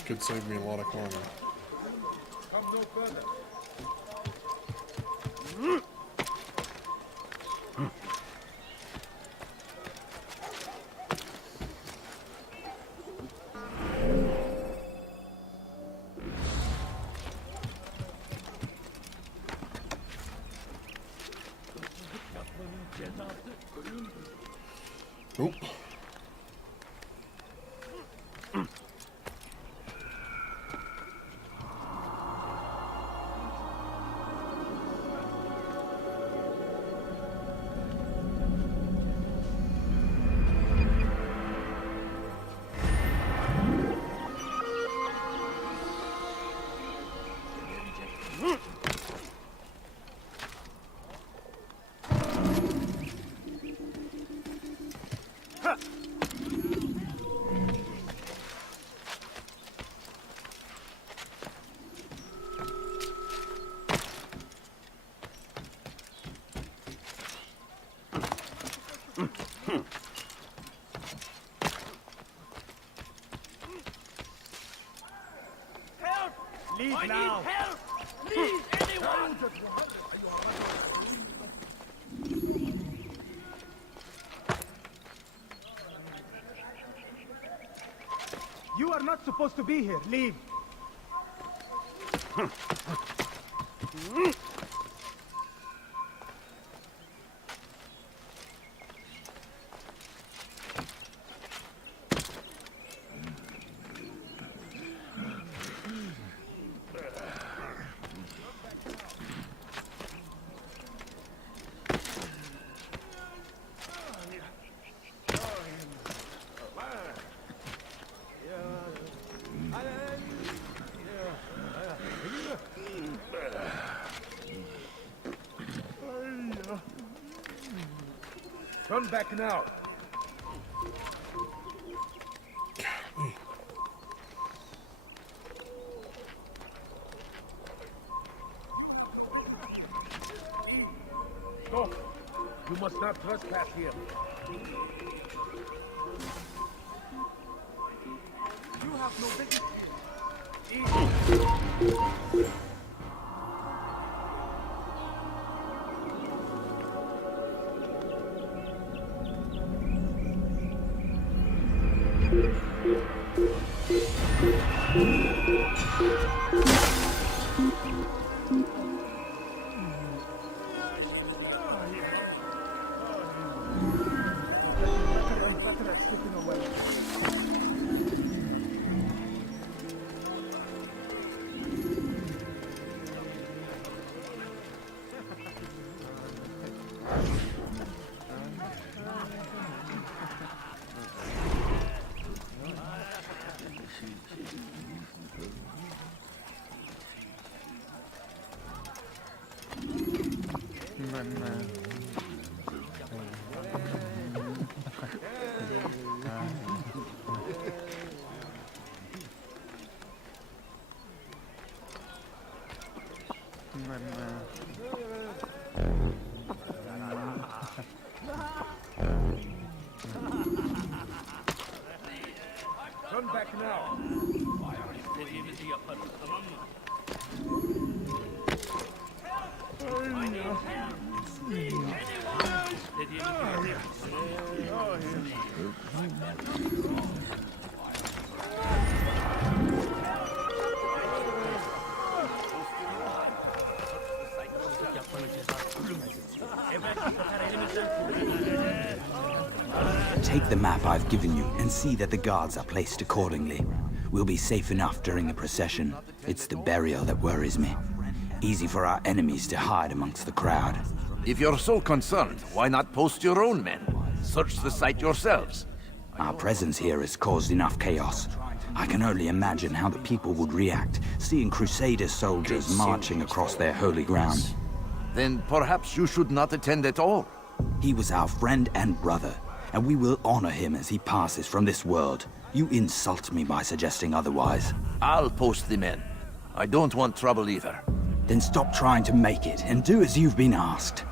Could save me a lot of karma. Come no further. Nope. Leave I now. Need help! Leave anyone! You are not supposed to be here. Leave. Turn back now. Stop! You must not trespass here. You have no business here. Turn back now. Take the map I've given you and see that the guards are placed accordingly. We'll be safe enough during the procession. It's the burial that worries me. Easy for our enemies to hide amongst the crowd. If you're so concerned, why not post your own men? Search the site yourselves. Our presence here has caused enough chaos. I can only imagine how the people would react, seeing Crusader soldiers marching across their holy ground. Then perhaps you should not attend at all. He was our friend and brother, and we will honor him as he passes from this world. You insult me by suggesting otherwise. I'll post the men. I don't want trouble either. Then stop trying to make it, and do as you've been asked.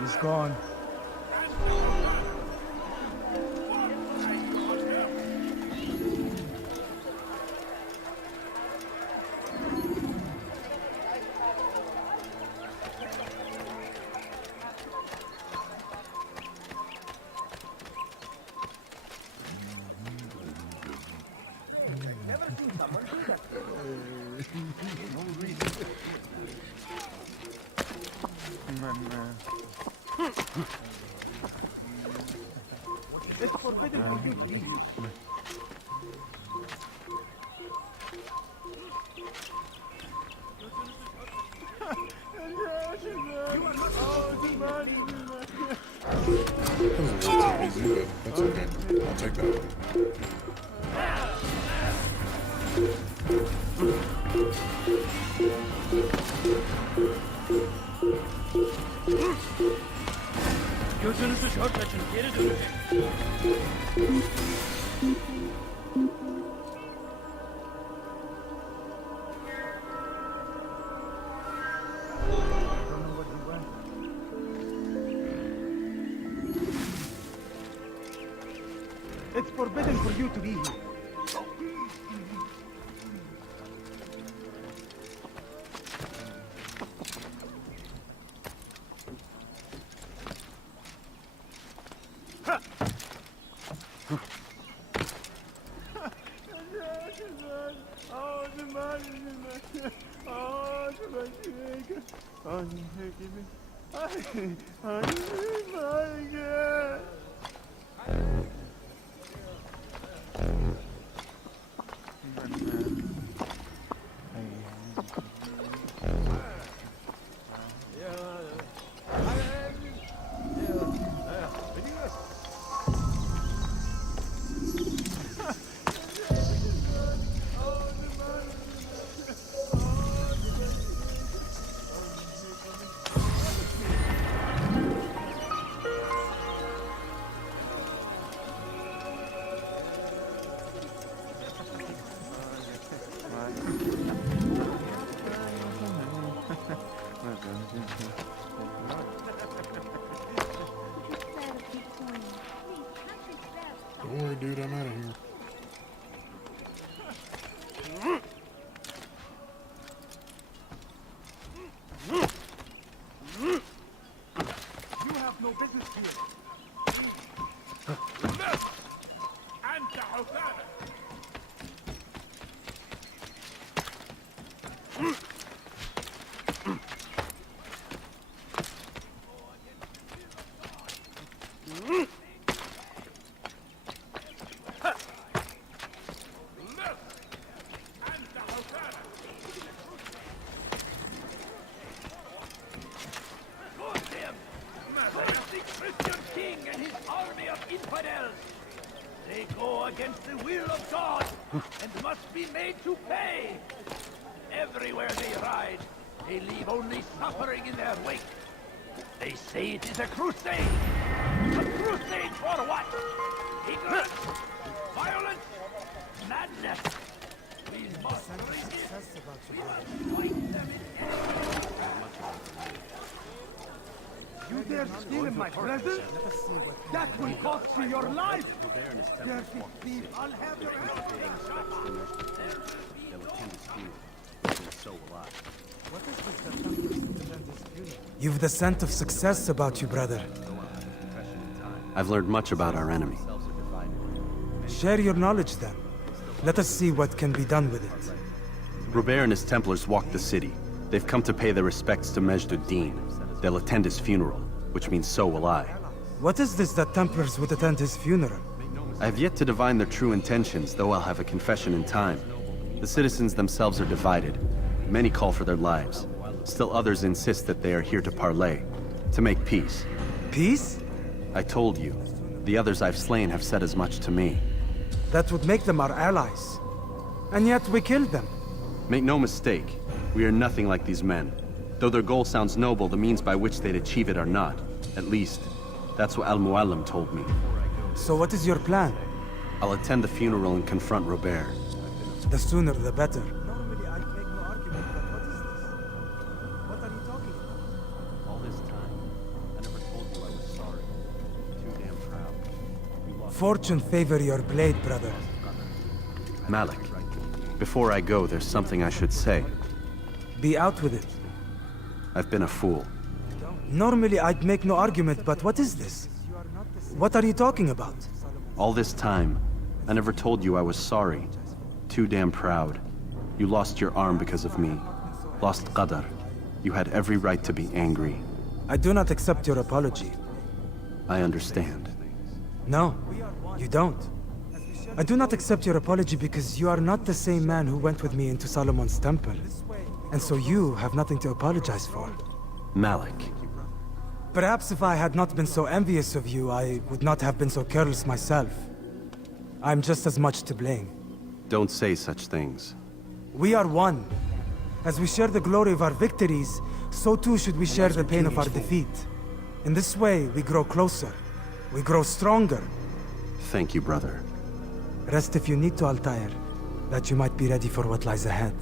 He's gone. It's forbidden for you to leave. That was a little too easy, but that's okay. I'll take that one. Gözünüzü kör açın, geri dönün. It's forbidden for you to be here. Don't worry, dude, I'm out of here. You have no business here. أنت عثارة. They go against the will of God and must be made to pay. Everywhere they ride, they leave only suffering in their wake. They say it is a crusade. A crusade for what? Ignorance? Violence? Madness? We must resist. We must fight them in You dare steal in my presence? That will cost you your life! Dirty thief, I'll have your You've the scent of success about you, brother. I've learned much about our enemy. Share your knowledge then. Let us see what can be done with it. Robert and his Templars walk the city. They've come to pay their respects to Majd-ud-Din. They'll attend his funeral, which means so will I. What is this that Templars would attend his funeral? I have yet to divine their true intentions, though I'll have a confession in time. The citizens themselves are divided. Many call for their lives. Still others insist that they are here to parley, to make peace. Peace? I told you. The others I've slain have said as much to me. That would make them our allies. And yet we killed them. Make no mistake, we are nothing like these men. Though their goal sounds noble, the means by which they'd achieve it are not. At least, that's what Al-Mu'allim told me. So what is your plan? I'll attend the funeral and confront Robert. The sooner the better. All this time, I never told you I was sorry. Too damn proud. Fortune favor your blade, brother. Malik, before I go, there's something I should say. Be out with it. I've been a fool. Normally I'd make no argument, but what is this? What are you talking about? All this time, I never told you I was sorry. Too damn proud. You lost your arm because of me. Lost Qadar. You had every right to be angry. I do not accept your apology. I understand. No, you don't. I do not accept your apology because you are not the same man who went with me into Solomon's temple. And so you have nothing to apologize for. Malik. Perhaps if I had not been so envious of you, I would not have been so careless myself. I'm just as much to blame. Don't say such things. We are one. As we share the glory of our victories, so too should we share the pain of our defeat. In this way, we grow closer. We grow stronger. Thank you, brother. Rest if you need to, Altaïr, that you might be ready for what lies ahead.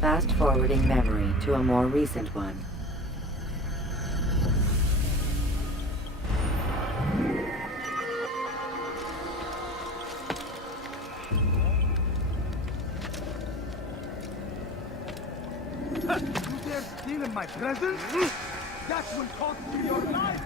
Fast-forwarding memory to a more recent one. You dare steal in my presence? That will cost you your life!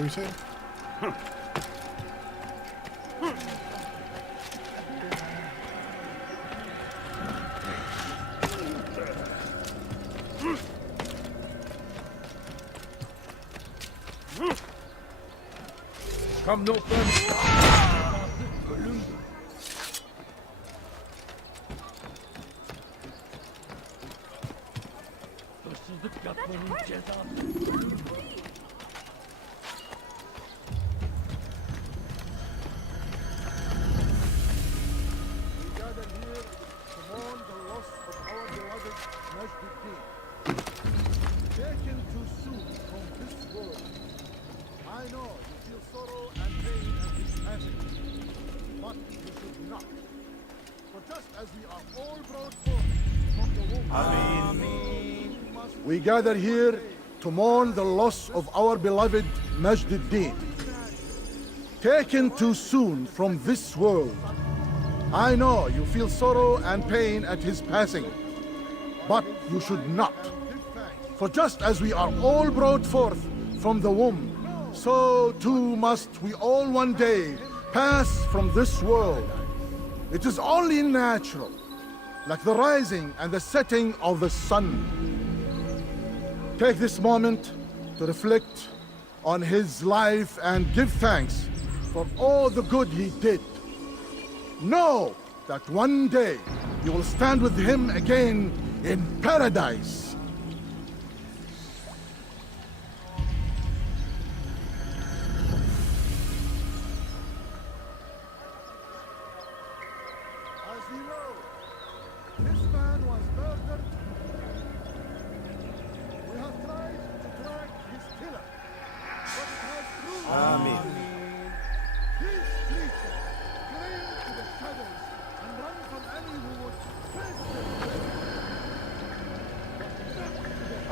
what you said? Come no further. We gather here to mourn the loss of our beloved Majd-ad-Din. Taken too soon from this world. I know you feel sorrow and pain at his passing, but you should not. For just as we are all brought forth from the womb, so too must we all one day pass from this world. It is only natural, like the rising and the setting of the sun. Take this moment to reflect on his life and give thanks for all the good he did. Know that one day you will stand with him again in paradise.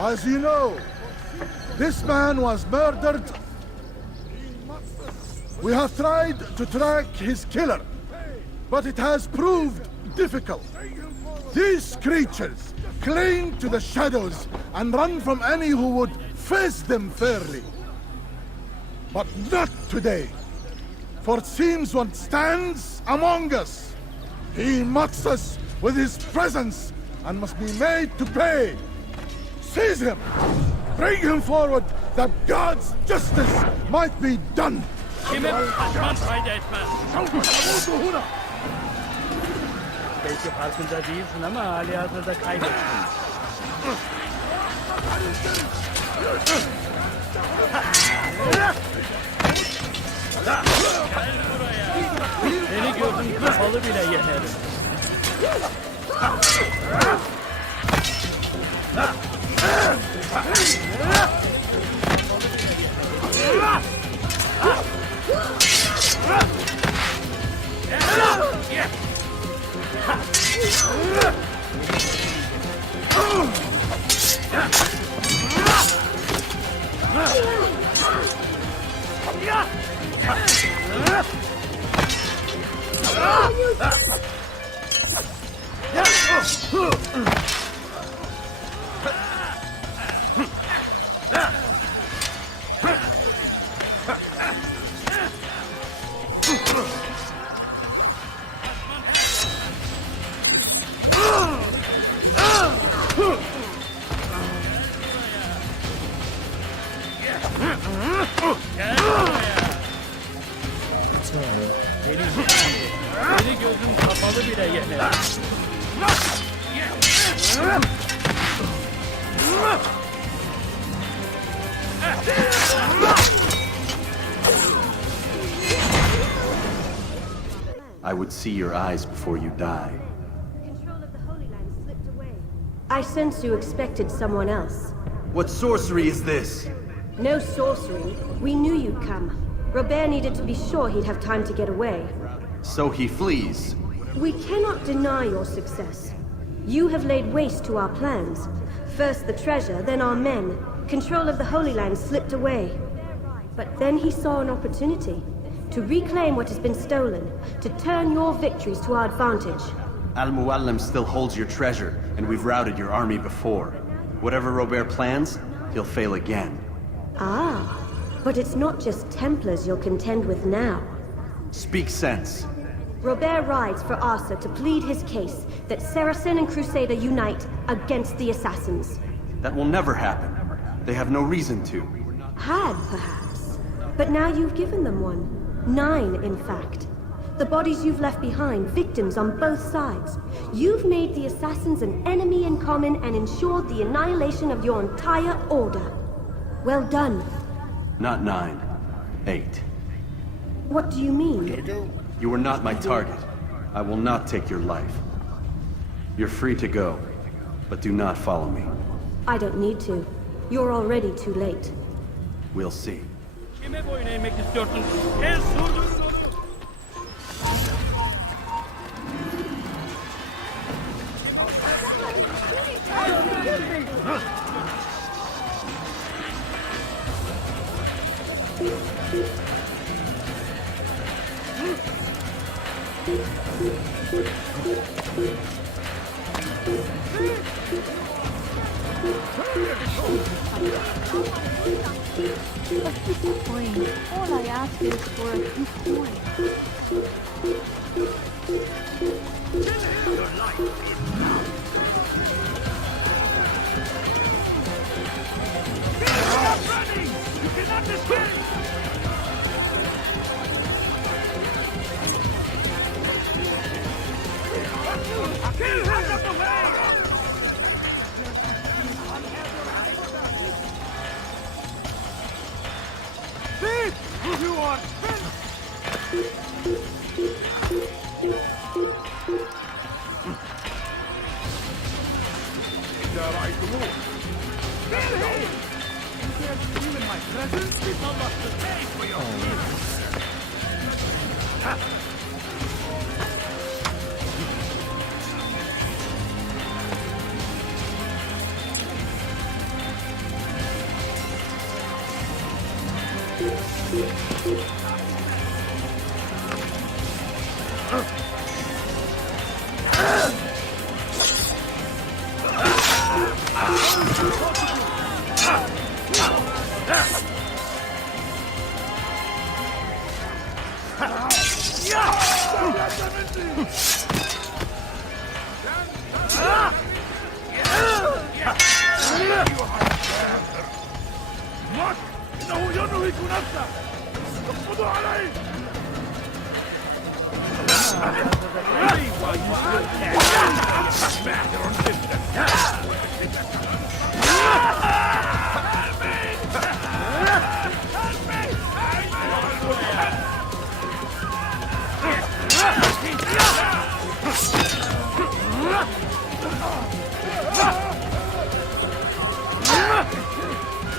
As you know, this man was murdered. We have tried to track his killer, but it has proved difficult. These creatures cling to the shadows and run from any who would face them fairly. But not today, for it seems one stands among us. He mocks us with his presence and must be made to pay. Seize him! Bring him forward that God's justice might be done! Belki farkında değilsin ama hali hazırda kaybettin. Seni gözüm kapalı bile yenerim. Seni gözüm kapalı bile yenerim. I would see your eyes before you die. Control of the Holy Land slipped away. I sense you expected someone else. What sorcery is this? No sorcery. We knew you'd come. Robert needed to be sure he'd have time to get away. So he flees. We cannot deny your success. You have laid waste to our plans. First the treasure, then our men. Control of the Holy Land slipped away. But then he saw an opportunity to reclaim what has been stolen, to turn your victories to our advantage. Al-Muallim still holds your treasure, and we've routed your army before. Whatever Robert plans, he'll fail again. Ah, But it's not just Templars you'll contend with now. Speak sense. Robert rides for Asa to plead his case that Saracen and Crusader unite against the Assassins. That will never happen. They have no reason to. Had, perhaps. But now you've given them one. 9, in fact. The bodies you've left behind, victims on both sides. You've made the Assassins an enemy in common and ensured the annihilation of your entire order. Well done. Not 9. 8. What do you mean? You are not my target. I will not take your life. You're free to go, but do not follow me. I don't need to. You're already too late. We'll see. Kime boyun eğmek istiyorsun? El sürdür. Fine. All I ask is for a few coins. Stop running! You cannot escape! Kill him out of the way! Speed! If you want! There I go. Kill him! You can't scream in my presence? It's not much to pay for your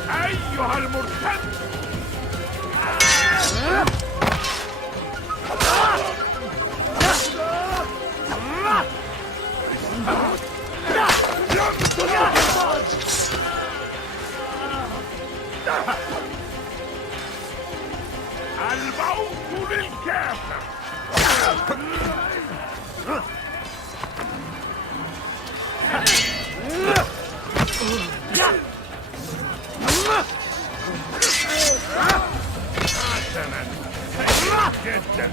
أيها المرتد الموت للكافر جدا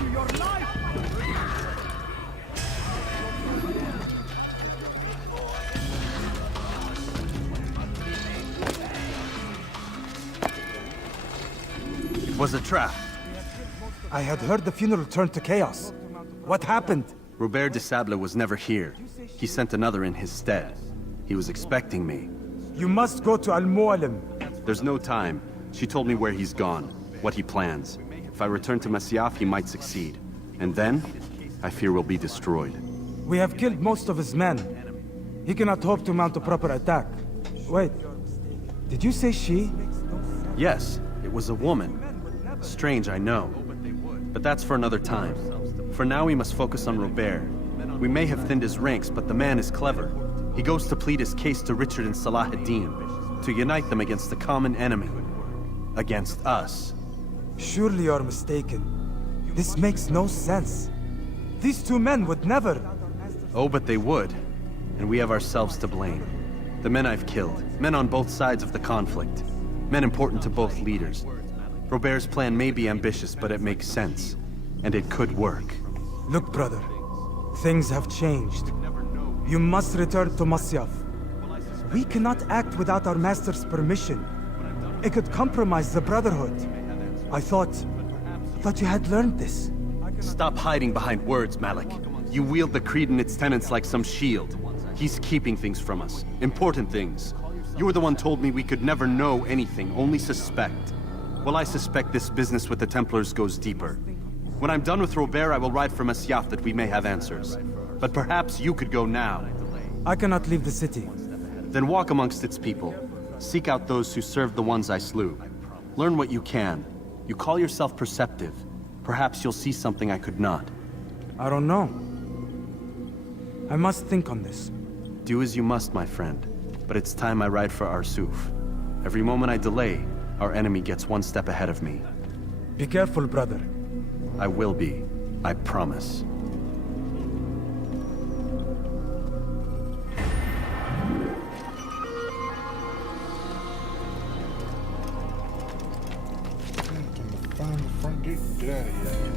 you your life! It was a trap. I had heard the funeral turned to chaos. What happened? Robert de Sable was never here. He sent another in his stead. He was expecting me. You must go to Al-Mualim. There's no time. She told me where he's gone, what he plans. If I return to Masyaf, he might succeed. And then, I fear we'll be destroyed. We have killed most of his men. He cannot hope to mount a proper attack. Wait, did you say she? Yes, it was a woman. Strange, I know. But that's for another time. For now, we must focus on Robert. We may have thinned his ranks, but the man is clever. He goes to plead his case to Richard and Salah ad-Din, to unite them against the common enemy. Against us. Surely you're mistaken. This makes no sense. These two men would never... Oh, but they would. And we have ourselves to blame. The men I've killed, men on both sides of the conflict. Men important to both leaders. Robert's plan may be ambitious, but it makes sense. And it could work. Look, brother. Things have changed. You must return to Masyaf. We cannot act without our master's permission. It could compromise the Brotherhood. I thought you had learned this. Stop hiding behind words, Malik. You wield the creed and its tenets like some shield. He's keeping things from us. Important things. You were the one told me we could never know anything, only suspect. Well, I suspect this business with the Templars goes deeper. When I'm done with Robert, I will ride for Masyaf that we may have answers. But perhaps you could go now. I cannot leave the city. Then walk amongst its people. Seek out those who served the ones I slew. Learn what you can. You call yourself perceptive. Perhaps you'll see something I could not. I don't know. I must think on this. Do as you must, my friend. But it's time I ride for Arsuf. Every moment I delay, our enemy gets one step ahead of me. Be careful, brother. I will be. I promise. Find the front gate and get out of here.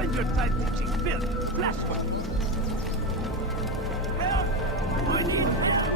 Spend your time teaching filth, blasphemy! Help! I need help!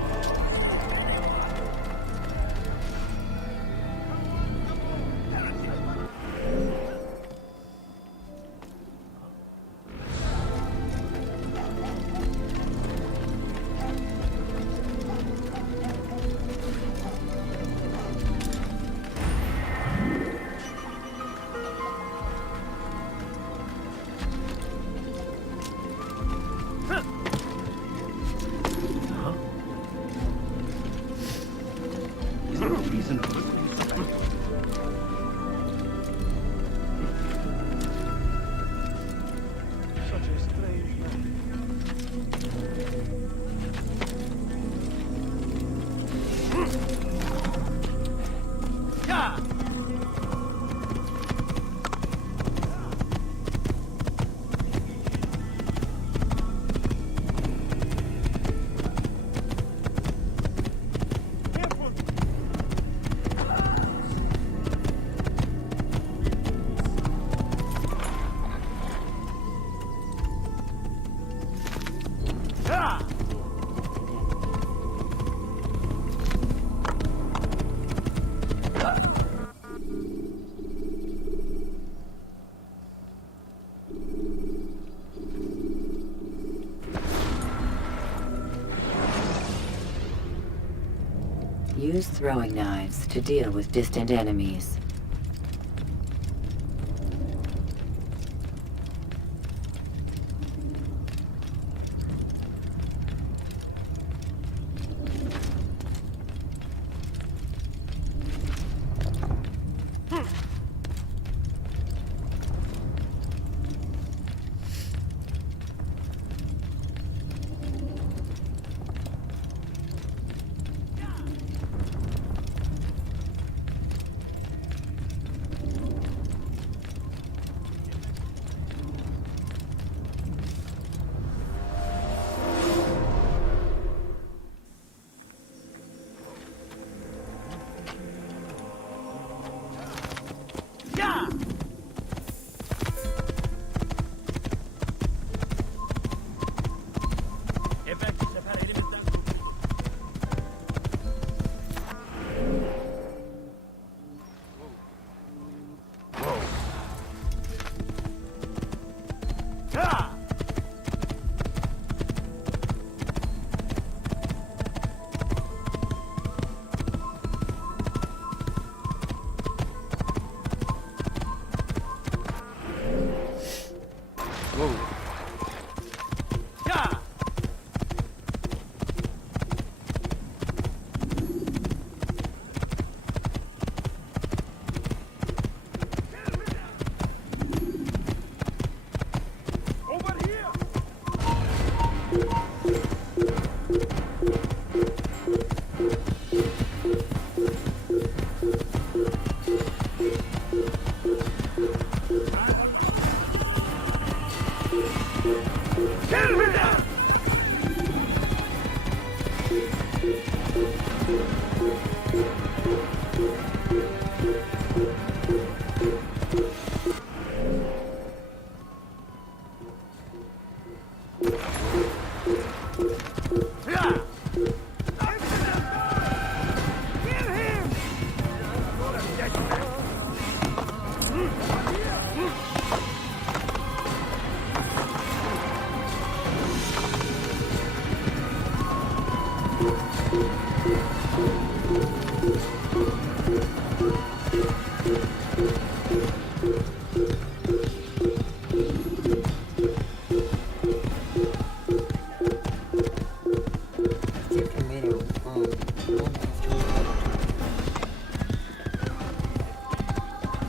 Use throwing knives to deal with distant enemies.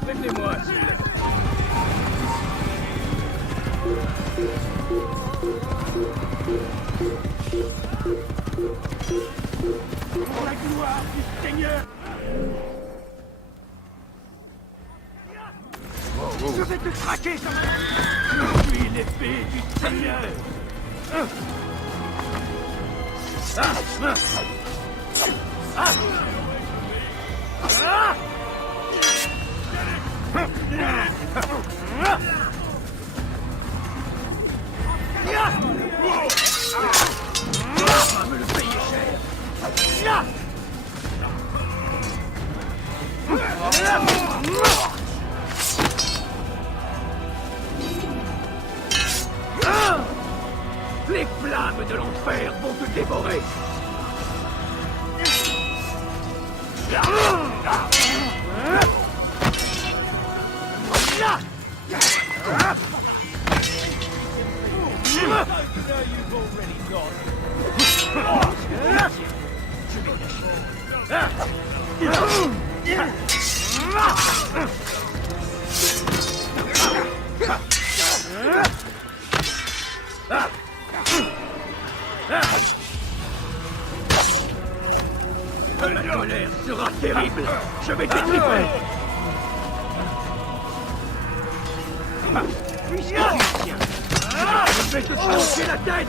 Laissez-moi. Pour la gloire du Seigneur! Je vais te craquer comme un... Je suis l'épée du Seigneur! Va me le payer cher! Les flammes de l'enfer vont te dévorer! La colère sera terrible! Je vais t'étriper! Puisque tu tiens, je vais te trancher la tête!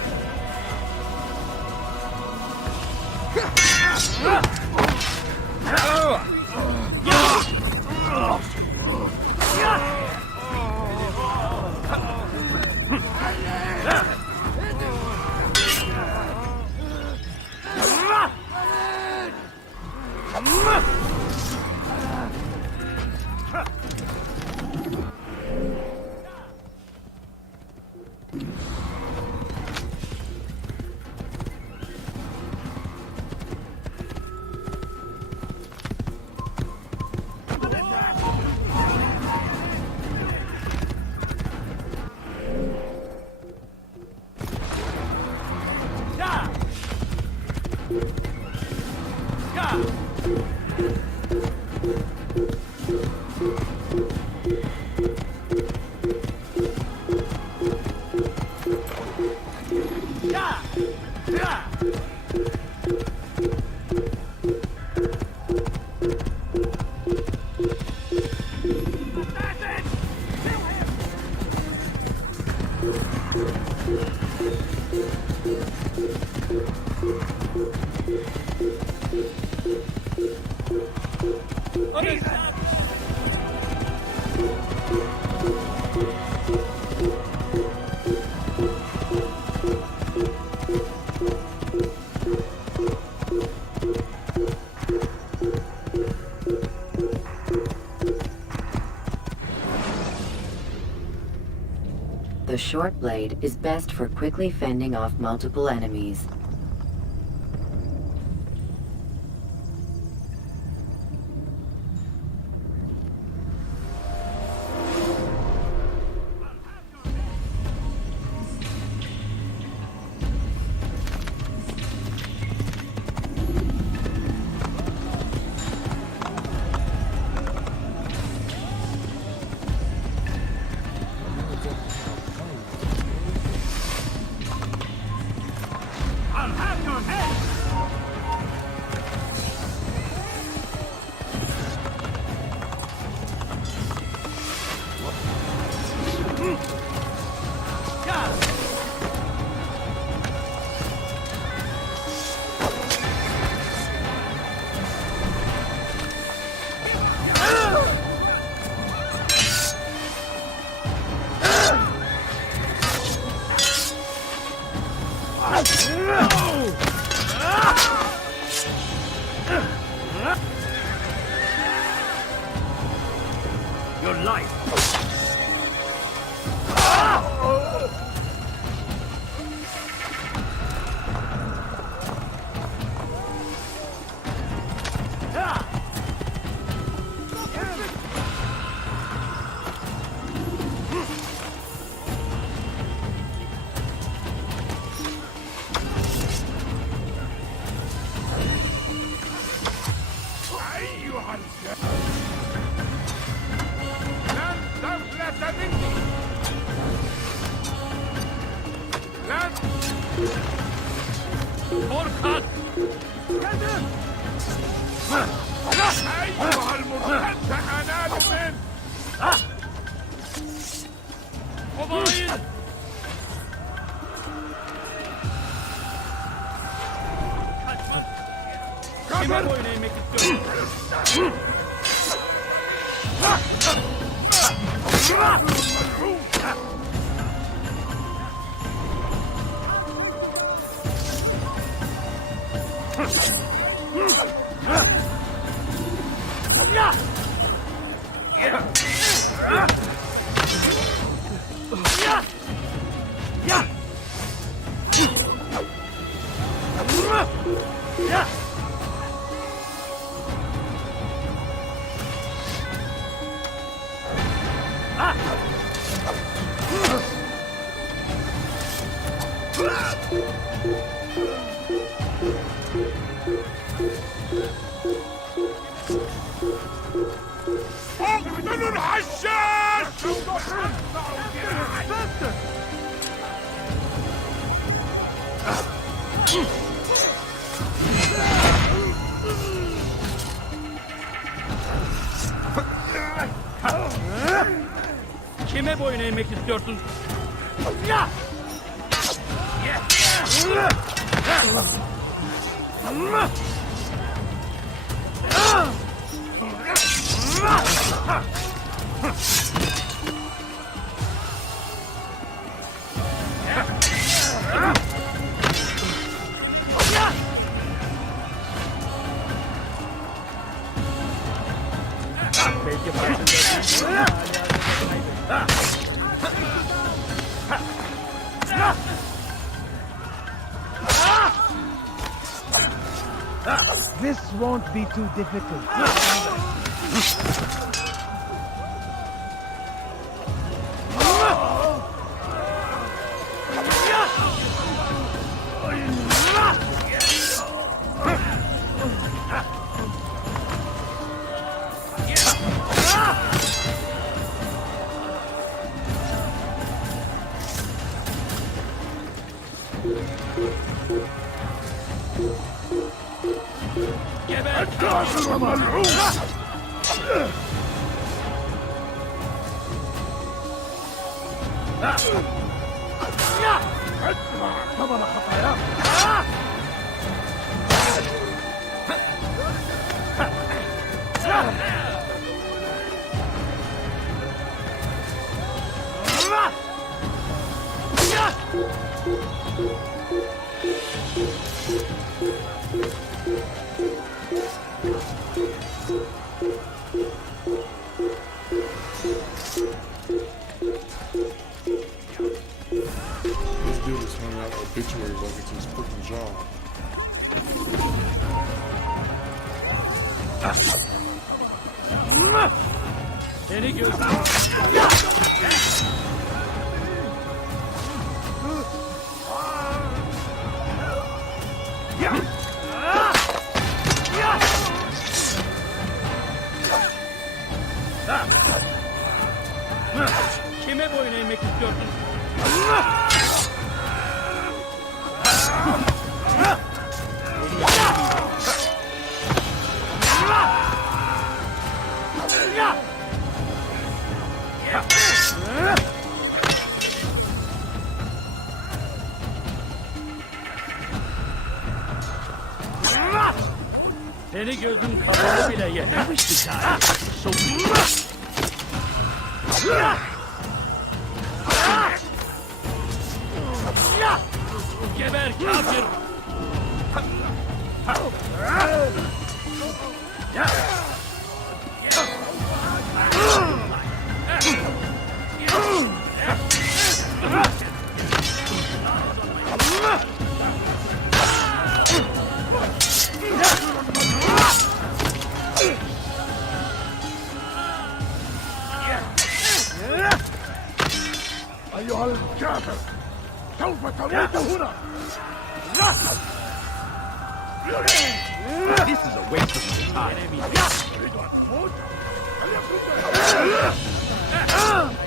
The short blade is best for quickly fending off multiple enemies. Your life! مرخص أيها المرتد سأنال منه قبائل kime boyun eğmek istiyorsun? Kime boyun eğmek istiyorsun? This won't be too difficult. This dude is handing out obituary buckets in his freaking jaw. Seni göz. Kime boyun eğmek istiyorsun? Seni gözüm kapalı bile yenemiş bir tane. Geber kafir! أيها الكافر سوف تموت هنا This is a waste of my time.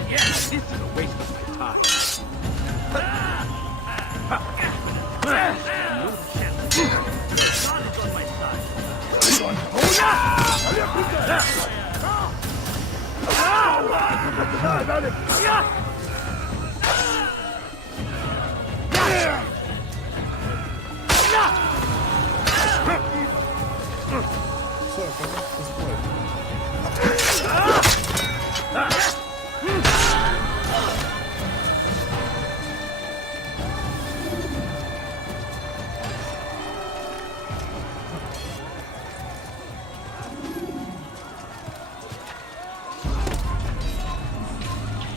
Yes, this is a waste of my time.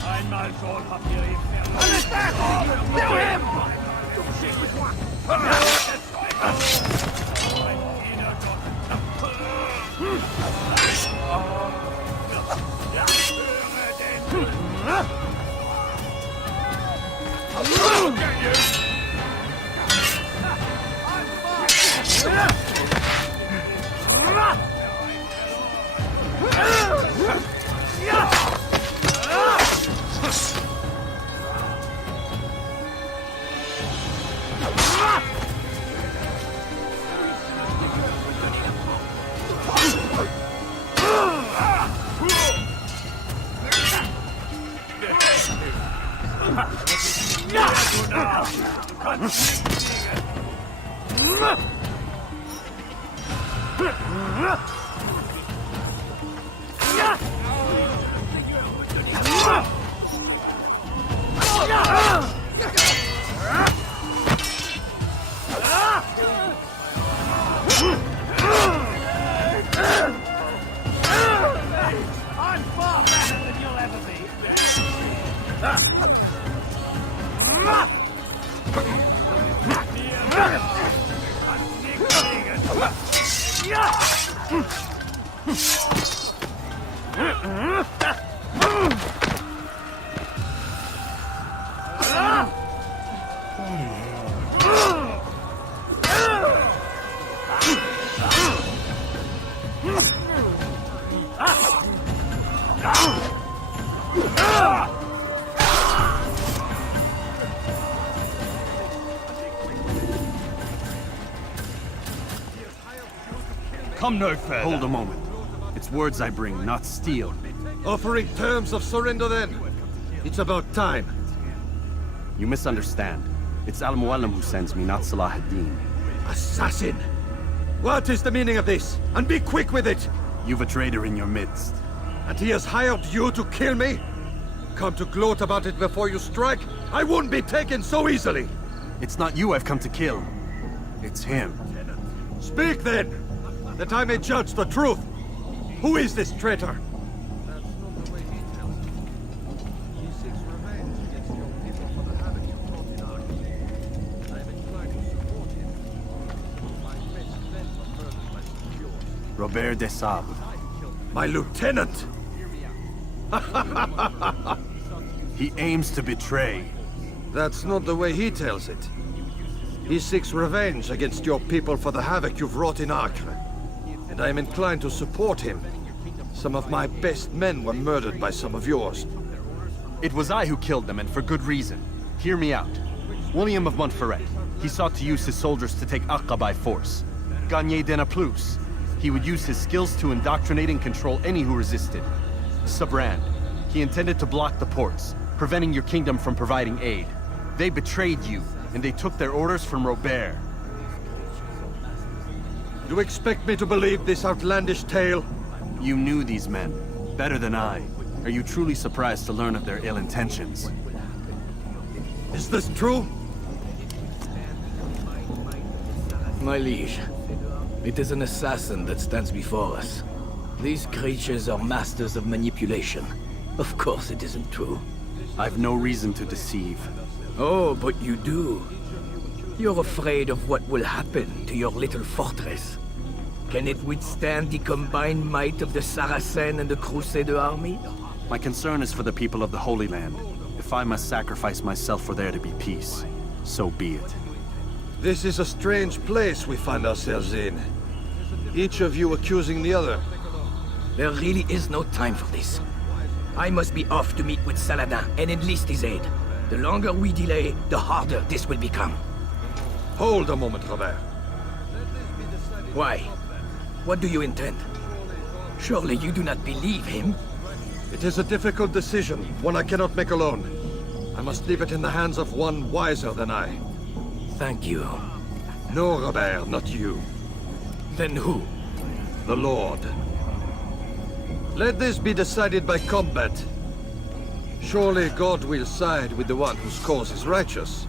Einmal schon habt ihr ihn verloren. Alles da! Kill him! I'm far better than you'll ever Come no further. Hold a moment. It's words I bring, not steel. Offering terms of surrender then. It's about time. You misunderstand. It's Al-Mualim who sends me, not Salah ad-Din. Assassin! What is the meaning of this? And be quick with it! You've a traitor in your midst. And he has hired you to kill me? Come to gloat about it before you strike? I wouldn't be taken so easily! It's not you I've come to kill. It's him. Speak then! That I may judge the truth! Who is this traitor? Robert de Sable. My lieutenant! He aims to betray. That's not the way he tells it. He seeks revenge against your people for the havoc you've wrought in Acre. And I am inclined to support him. Some of my best men were murdered by some of yours. It was I who killed them, and for good reason. Hear me out. William of Montferrat. He sought to use his soldiers to take Acre by force. Gagné de Naplouse. He would use his skills to indoctrinate and control any who resisted. Sabrand. He intended to block the ports, preventing your kingdom from providing aid. They betrayed you, and they took their orders from Robert. You expect me to believe this outlandish tale? You knew these men, better than I. Are you truly surprised to learn of their ill intentions? Is this true? My liege, it is an assassin that stands before us. These creatures are masters of manipulation. Of course it isn't true. I've no reason to deceive. Oh, but you do. You're afraid of what will happen to your little fortress. Can it withstand the combined might of the Saracen and the Crusader army? My concern is for the people of the Holy Land. If I must sacrifice myself for there to be peace, so be it. This is a strange place we find ourselves in. Each of you accusing the other. There really is no time for this. I must be off to meet with Saladin and enlist his aid. The longer we delay, the harder this will become. Hold a moment, Robert. Why? What do you intend? Surely you do not believe him? It is a difficult decision, one I cannot make alone. I must leave it in the hands of one wiser than I. Thank you. No, Robert, not you. Then who? The Lord. Let this be decided by combat. Surely God will side with the one whose cause is righteous.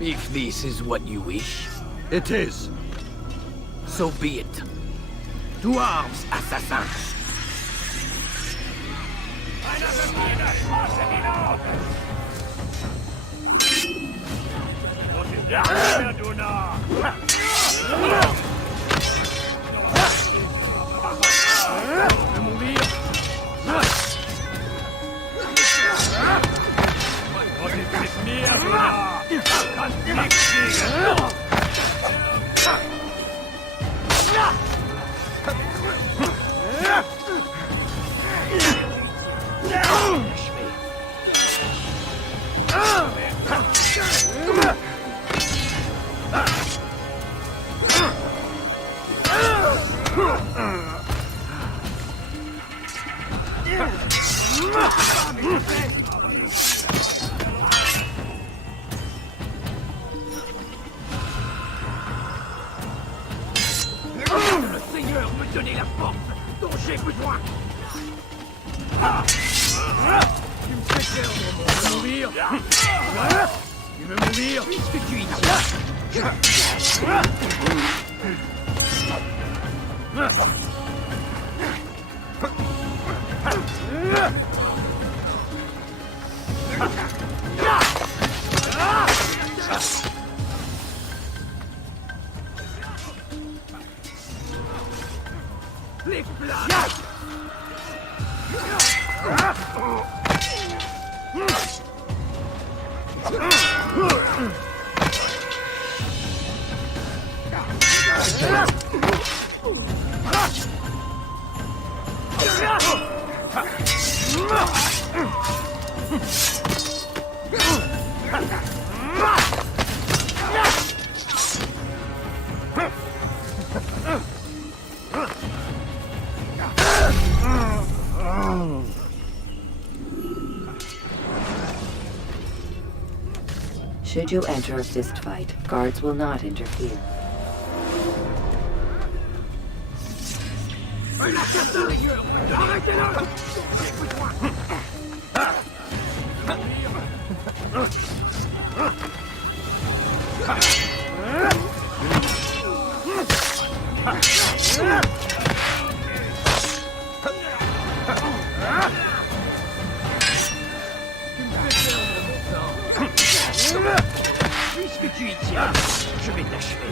If this is what you wish. It is. So be it. To arms, assassin! Le Seigneur me donnait la force dont j'ai besoin. Tu me fais perdre, mon. Tu veux mourir? Tu veux mourir? Puisque tu y tiens. Les plaques! Should you enter a fistfight, guards will not interfere. Un assassin! Arrêtez-le! Puisque tu y tiens, je vais t'achever.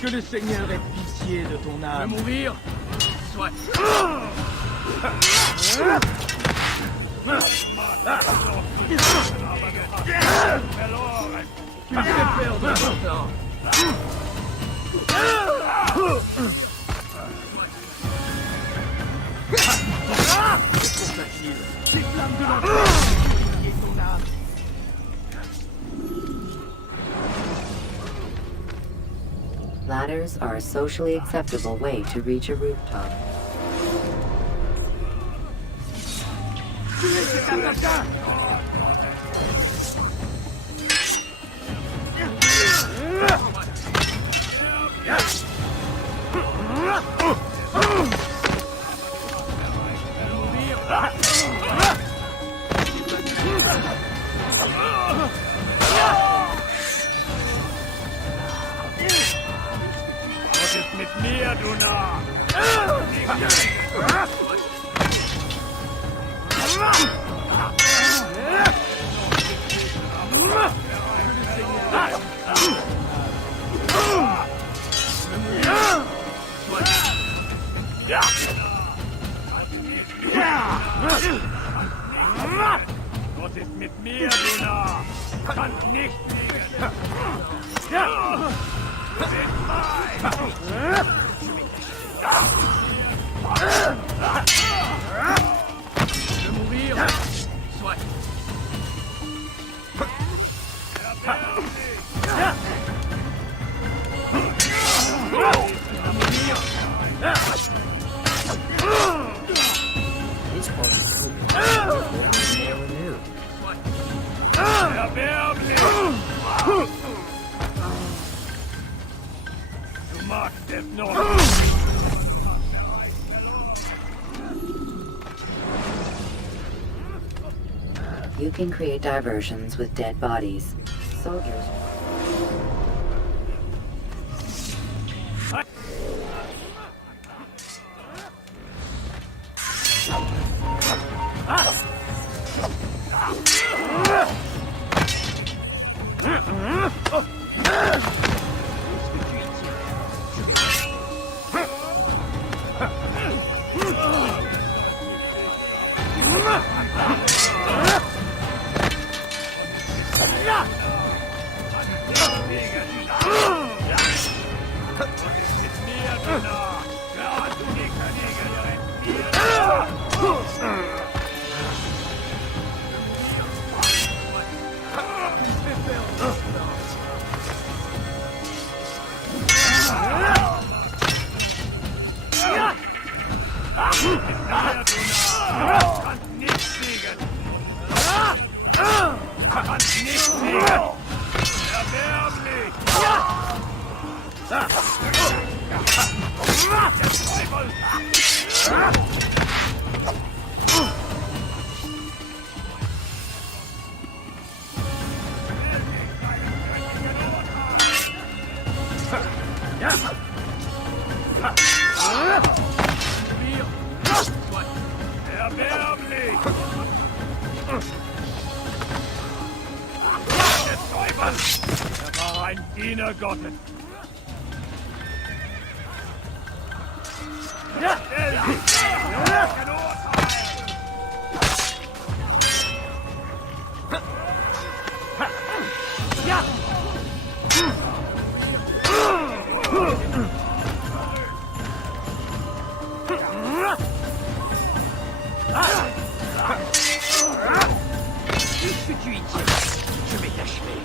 Que le Seigneur ait pitié de ton âme. Mourir? Soit. Tu me fais perdre ton temps. C'est facile. Ces flammes de l'enfer ont pillé ton âme. Ladders are a socially acceptable way to reach a rooftop. Tuez cet assassin! Mit mir, du Narr! Was ist mit mir, du Narr? Kannst nicht liegen. Je vais mourir. Soit. This part is more new. Du magst es noch. You can create diversions with dead bodies. Soldiers. Ein Diener Gottes. Puisque tu y tiens, je vais t'achever.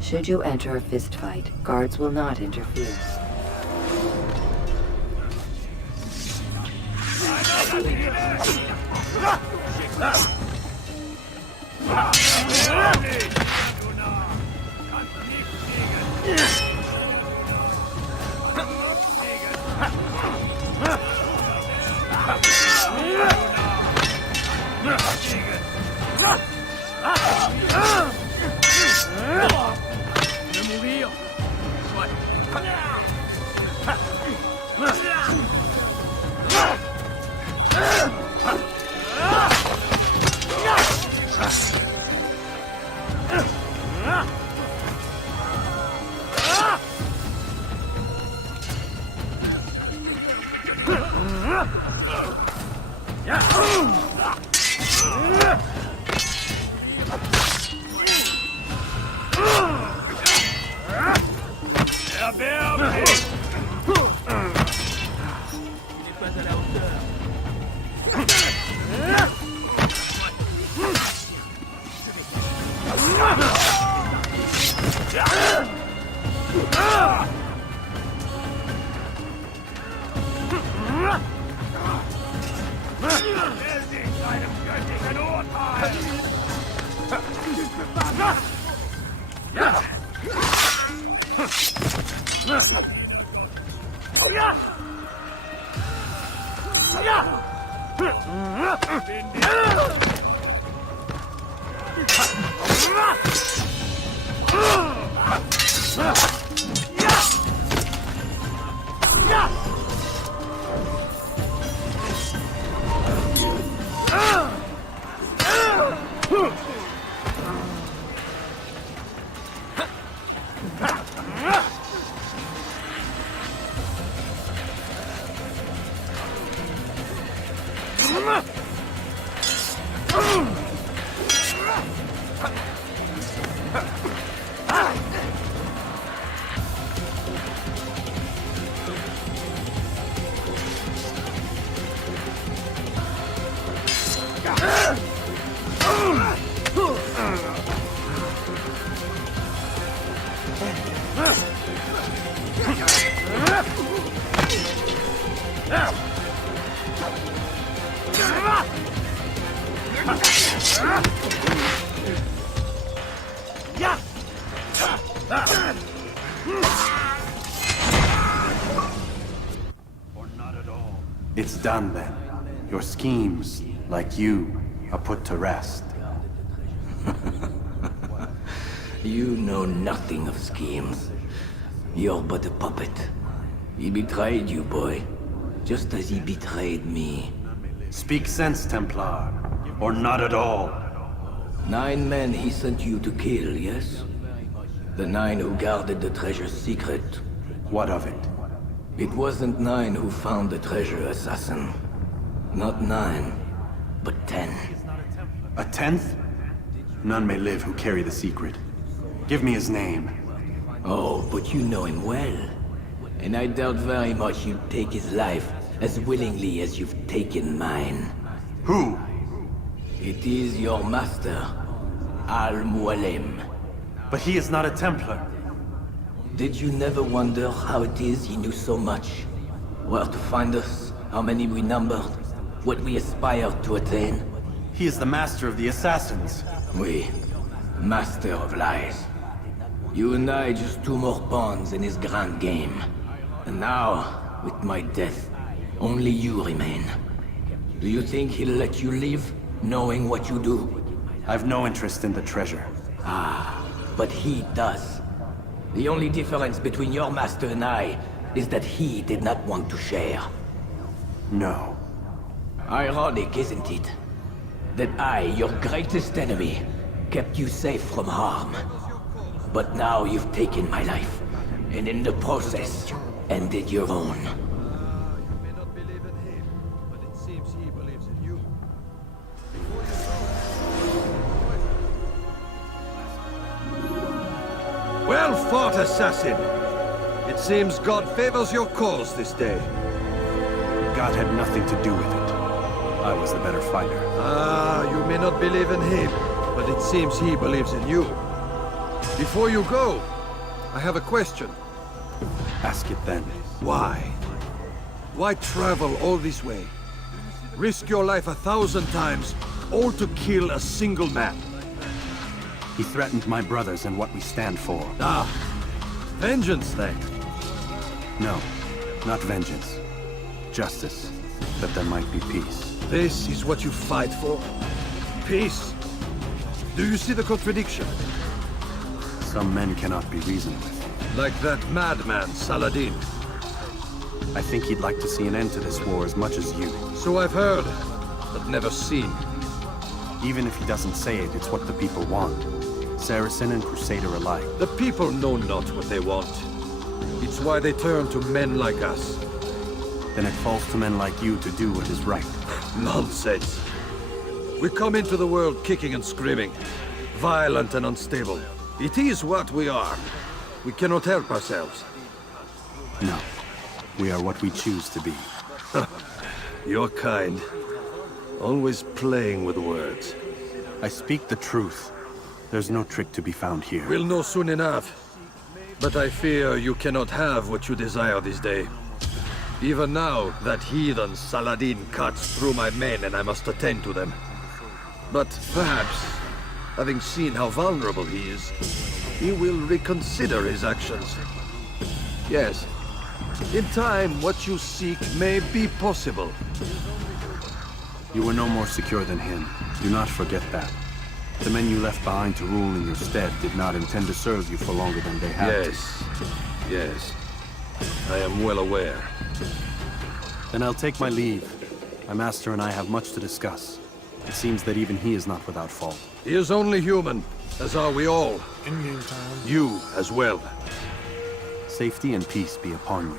Should you enter a fist fight, guards will not interfere. It's done then. Your schemes, like you, are put to rest. You know nothing of schemes. You're but a puppet. He betrayed you, boy. Just as he betrayed me. Speak sense, Templar. Or not at all. 9 men he sent you to kill, yes? The 9 who guarded the treasure's secret. What of it? It wasn't 9 who found the treasure, assassin. Not 9, but 10. A 10th? None may live who carry the secret. Give me his name. Oh, but you know him well. And I doubt very much you'd take his life as willingly as you've taken mine. Who? It is your master, Al-Mualim. But he is not a Templar. Did you never wonder how it is he knew so much? Where to find us, how many we numbered, what we aspired to attain? He is the master of the assassins. Oui, master of lies. You and I just 2 more pawns in his grand game. And now, with my death, only you remain. Do you think he'll let you live, knowing what you do? I've no interest in the treasure. Ah, but he does. The only difference between your master and I is that he did not want to share. No. Ironic, isn't it? That I, your greatest enemy, kept you safe from harm. But now you've taken my life, and in the process, ended your own. Well fought, assassin! It seems God favors your cause this day. God had nothing to do with it. I was the better fighter. Ah, you may not believe in him, but it seems he believes in you. Before you go, I have a question. Ask it then. Why? Why travel all this way? Risk your life 1,000 times, all to kill a single man. He threatened my brothers and what we stand for. Ah, vengeance then? No, not vengeance. Justice, that there might be peace. This is what you fight for? Peace? Do you see the contradiction? Some men cannot be reasoned with. Like that madman, Saladin. I think he'd like to see an end to this war as much as you. So I've heard, but never seen. Even if he doesn't say it, it's what the people want. Saracen and Crusader alike. The people know not what they want. It's why they turn to men like us. Then it falls to men like you to do what is right. Nonsense. We come into the world kicking and screaming, violent and unstable. It is what we are. We cannot help ourselves. No. We are what we choose to be. Your kind. Always playing with words. I speak the truth. There's no trick to be found here. We'll know soon enough. But I fear you cannot have what you desire this day. Even now, that heathen Saladin cuts through my men and I must attend to them. But perhaps, having seen how vulnerable he is, he will reconsider his actions. Yes, in time, what you seek may be possible. You were no more secure than him. Do not forget that. The men you left behind to rule in your stead did not intend to serve you for longer than they had to. Yes. I am well aware. Then I'll take my leave. My master and I have much to discuss. It seems that even he is not without fault. He is only human, as are we all. In the meantime, you as well. Safety and peace be upon you.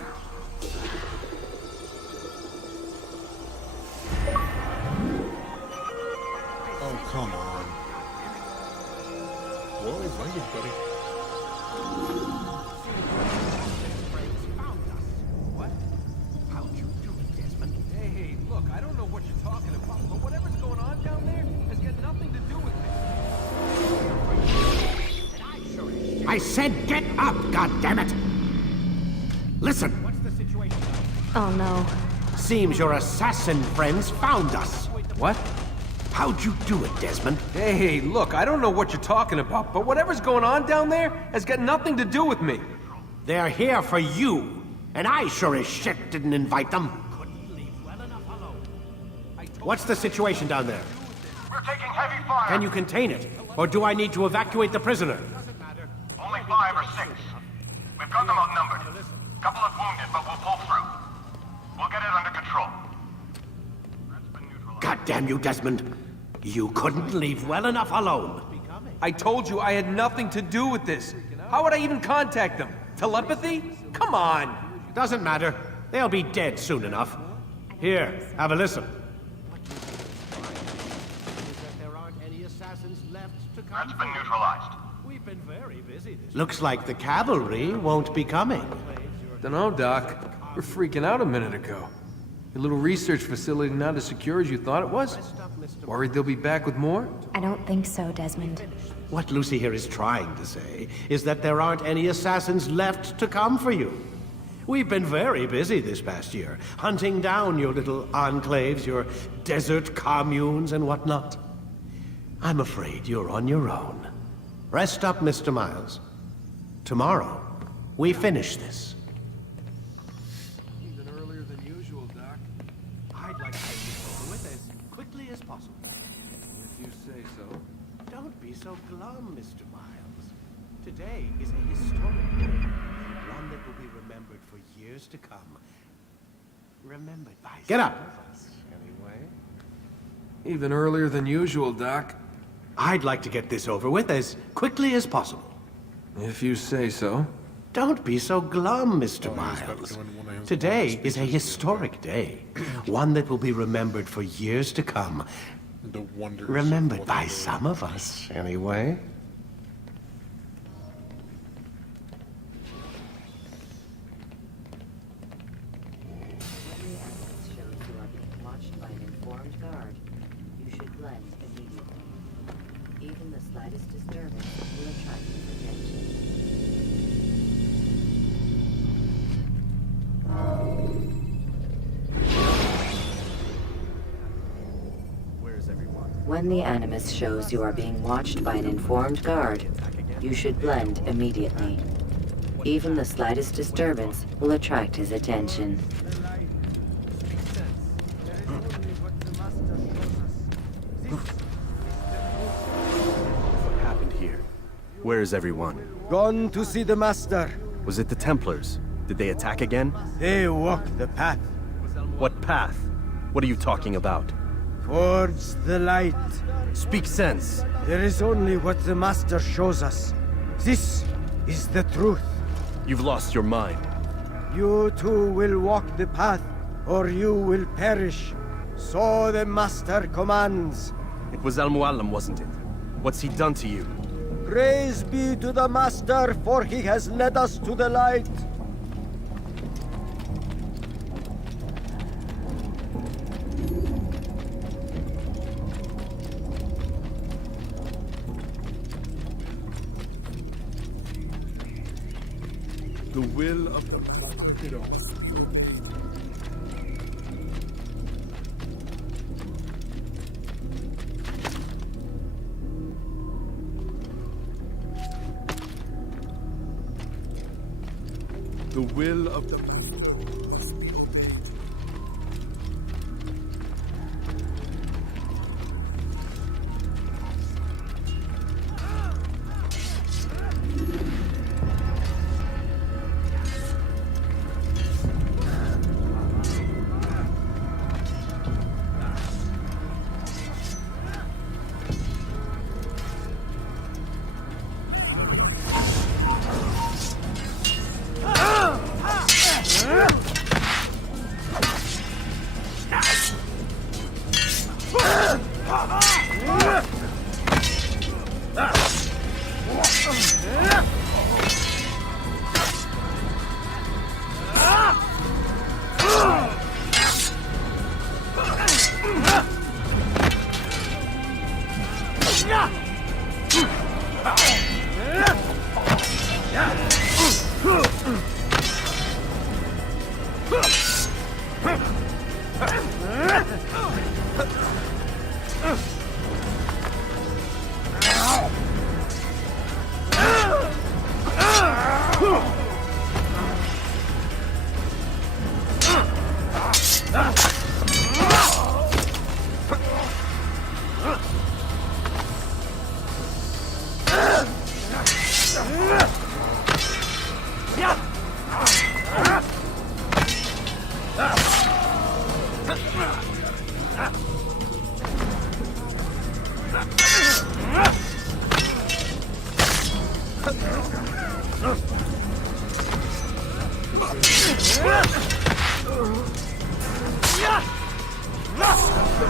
oh, come on. Well, language, buddy. What? How'd you do it, Desmond? Hey, look, I don't know what you're talking about, but whatever's going on down there has got nothing to do with me. I said get up, goddammit! Listen! What's the situation? Oh no. Seems your assassin friends found us. What? How'd you do it, Desmond? Hey, look, I don't know what you're talking about, but whatever's going on down there has got nothing to do with me. They're here for you, and I sure as shit didn't invite them. What's the situation down there? We're taking heavy fire. Can you contain it? Or do I need to evacuate the prisoner? Only 5 or 6. We've got them outnumbered. Couple of wounded, but we'll pull through. We'll get it under control. God damn you, Desmond. You couldn't leave well enough alone. I told you I had nothing to do with this. How would I even contact them? Telepathy? Come on! Doesn't matter. They'll be dead soon enough. Here, have a listen. That's been neutralized. We've been very busy. Looks like the cavalry won't be coming. Dunno, Doc. We're freaking out a minute ago. Your little research facility not as secure as you thought it was? Worried they'll be back with more? I don't think so, Desmond. What Lucy here is trying to say is that there aren't any assassins left to come for you. We've been very busy this past year, hunting down your little enclaves, your desert communes and whatnot. I'm afraid you're on your own. Rest up, Mr. Miles. Tomorrow, we finish this. Even earlier than usual, Doc. I'd like to get this over with as quickly as possible. If you say so. Don't be so glum, Mr. Miles. Today is a historic day. One that will be remembered for years to come. Remembered by Get some up! of us, anyway. Even earlier than usual, Doc. I'd like to get this over with as quickly as possible. If you say so. Don't be so glum, Mr. Miles. Today is a historic day. One that will be remembered for years to come. Remembered by some of us, anyway. Even the slightest disturbance will attract his attention. Where's everyone? When the Animus shows you are being watched by an informed guard, you should blend immediately. Even the slightest disturbance will attract his attention. What happened here? Where is everyone? Gone to see the Master. Was it the Templars? Did they attack again? They walk the path. What path? What are you talking about? Towards the light. Speak sense. There is only what the Master shows us. This is the truth. You've lost your mind. You too will walk the path, or you will perish. So the Master commands. It was Al-Mu'allim, wasn't it? What's he done to you? Praise be to the Master, for he has led us to the light. The will of the The will of the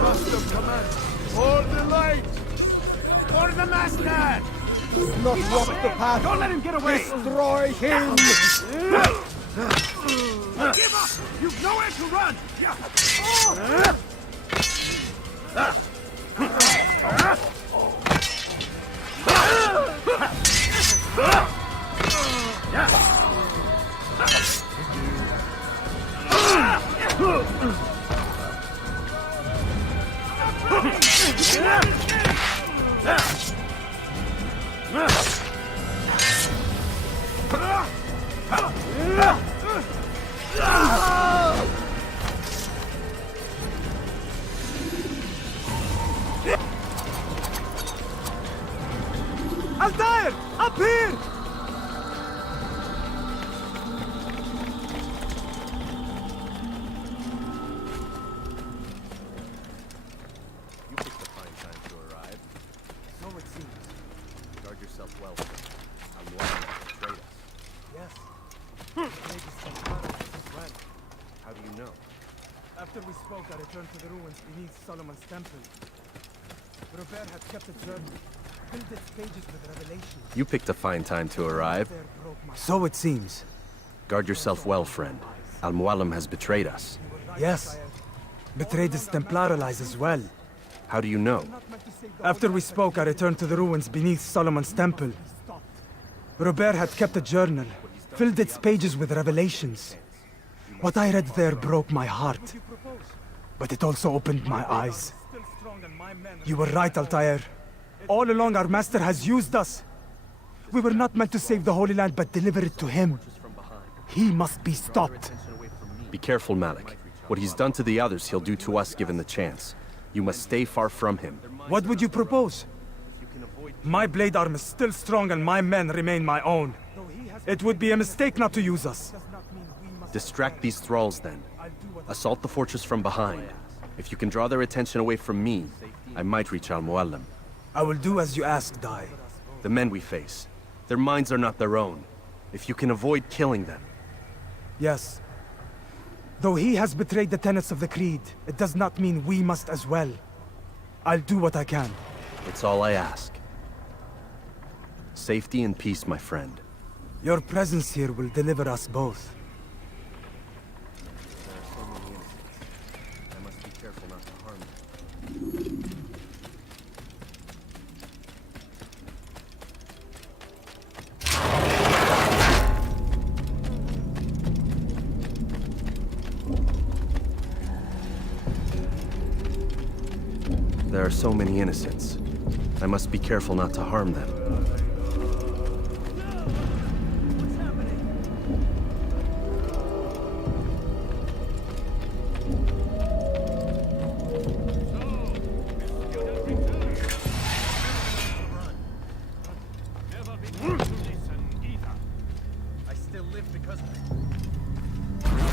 Master commands. For the light! For the Master! Not walk the path. Don't let him get away! Destroy him! Give up! You've nowhere to run! Altaïr! Up here! You picked a fine time to arrive. So it seems. Guard yourself well, sir. Al-Mu'allim has betrayed us. Yes. Maybe some matters as well. How do you know? After we spoke, I returned to the ruins beneath Solomon's temple. Robert had kept a journal, filled its pages with revelations. You picked a fine time to arrive. So it seems. Guard yourself well, friend. Al-Mu'allim has betrayed us. Yes. Betrayed his Templar allies as well. How do you know? After we spoke, I returned to the ruins beneath Solomon's temple. Robert had kept a journal, filled its pages with revelations. What I read there broke my heart. But it also opened my eyes. You were right, Altaïr. All along our master has used us. We were not meant to save the Holy Land, but deliver it to him. He must be stopped. Be careful, Malik. What he's done to the others, he'll do to us given the chance. You must stay far from him. What would you propose? My blade arm is still strong and my men remain my own. It would be a mistake not to use us. Distract these thralls, then. Assault the fortress from behind. If you can draw their attention away from me, I might reach Al-Muallim. I will do as you ask, Dai. The men we face, their minds are not their own. If you can avoid killing them. Yes. Though he has betrayed the tenets of the Creed, it does not mean we must as well. I'll do what I can. It's all I ask. Safety and peace, my friend. Your presence here will deliver us both. I must be careful not to harm them. There are so many innocents. I must be careful not to harm them.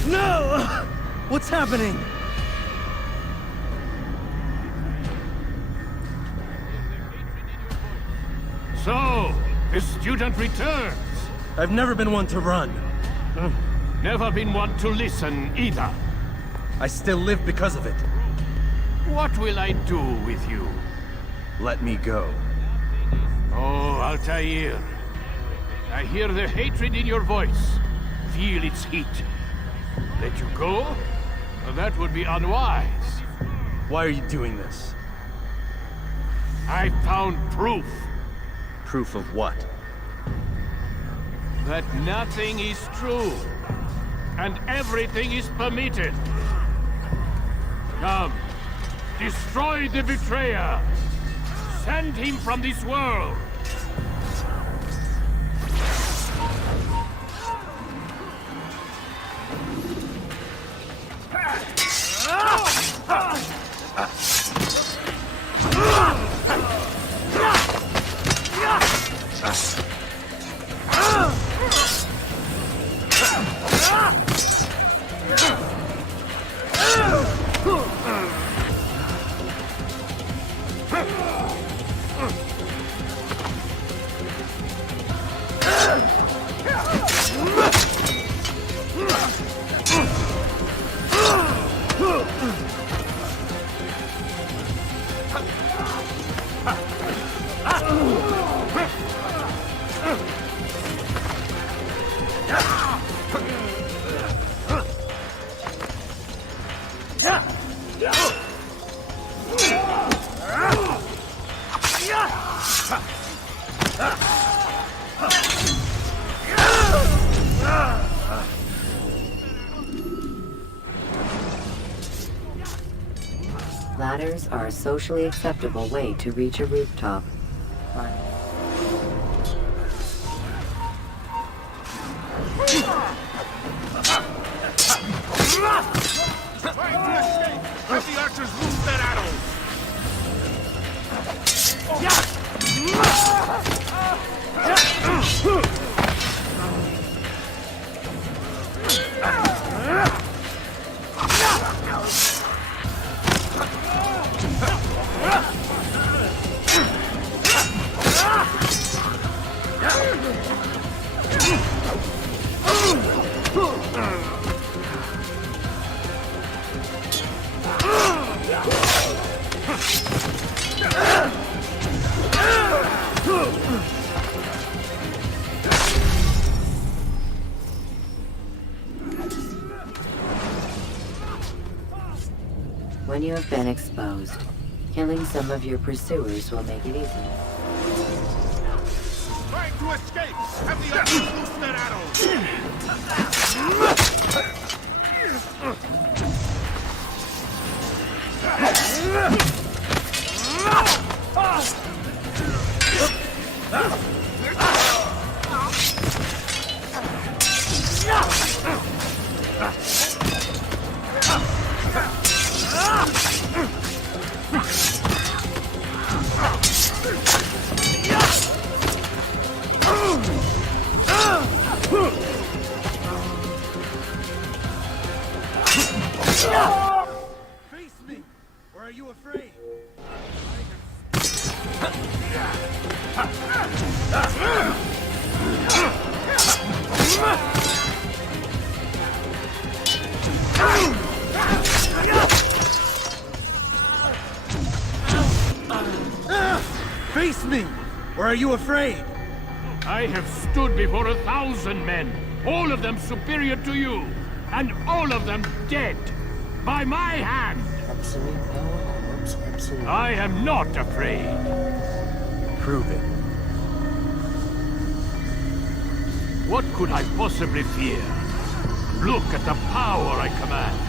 No! What's happening? So, the student returns. I've never been one to run. Never been one to listen either. I still live because of it. What will I do with you? Let me go. Oh, Altaïr. I hear the hatred in your voice. Feel its heat. Let you go? That would be unwise. Why are you doing this? I found proof. Proof of what? That nothing is true. And everything is permitted. Come. Destroy the betrayer. Send him from this world. Ladders are a socially acceptable way to reach a rooftop. Trying to escape! Let the archers loose their arrows! When you have been exposed, killing some of your pursuers will make it easier. Trying to escape! Have the archers loose their Face me! are you afraid? I have stood before 1,000 men, all of them superior to you, and all of them dead, by my hand. Absolute power arms, absolute. I am not afraid. Prove it. What could I possibly fear? Look at the power I command.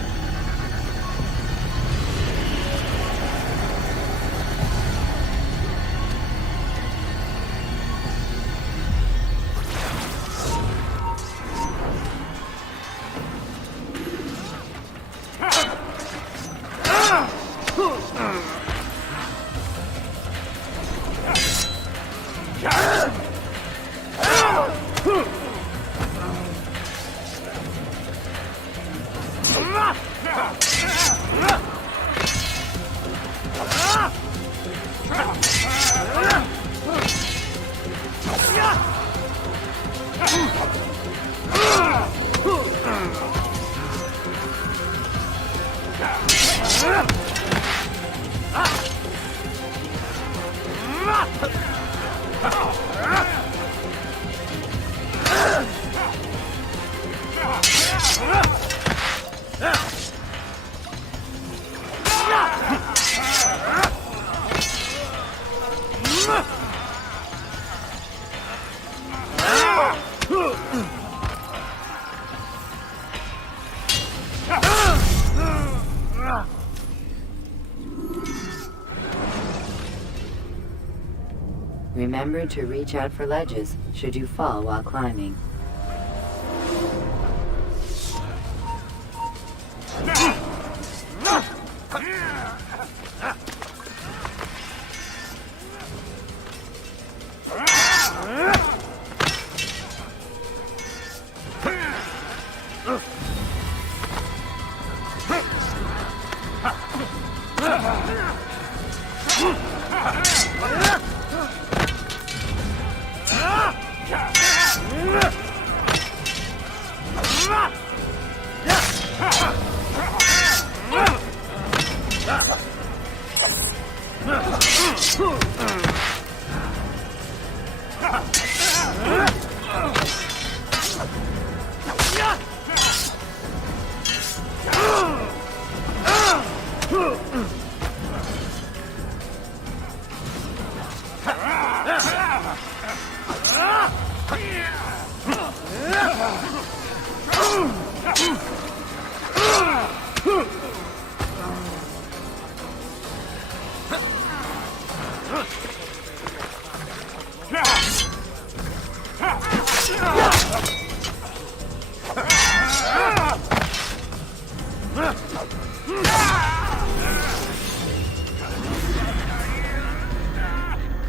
Remember to reach out for ledges should you fall while climbing.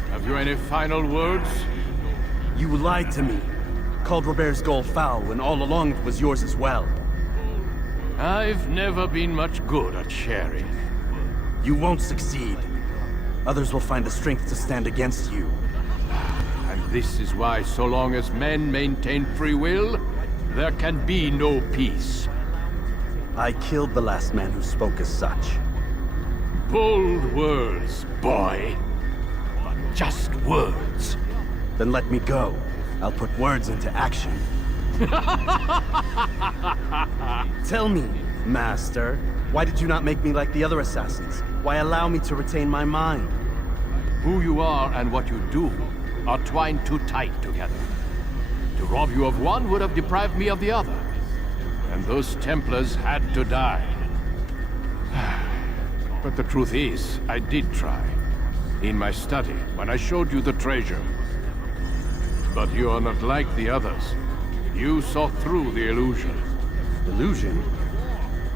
Have you any final words? You lied to me. Called Robert's goal foul when all along it was yours as well. I've never been much good at sharing. You won't succeed. Others will find the strength to stand against you. And this is why, so long as men maintain free will, there can be no peace. I killed the last man who spoke as such. Bold words, boy. But just words. Then let me go. I'll put words into action. Tell me, Master, why did you not make me like the other assassins? Why allow me to retain my mind? Who you are and what you do are twined too tight together. To rob you of one would have deprived me of the other. And those Templars had to die. But the truth is, I did try. In my study, when I showed you the treasure. But you are not like the others. You saw through the illusion. Illusion?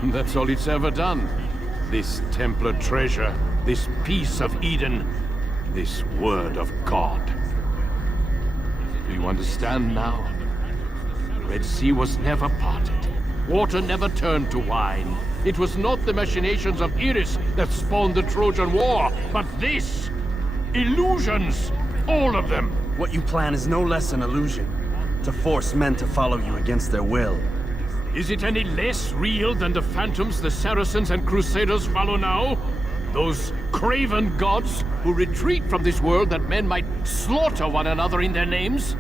That's all it's ever done. This Templar treasure, this piece of Eden, this word of God. Do you understand now? The Red Sea was never parted. Water never turned to wine. It was not the machinations of Iris that spawned the Trojan War, but this! Illusions! All of them! What you plan is no less an illusion. To force men to follow you against their will. Is it any less real than the phantoms the Saracens and Crusaders follow now? Those craven gods who retreat from this world that men might slaughter one another in their names?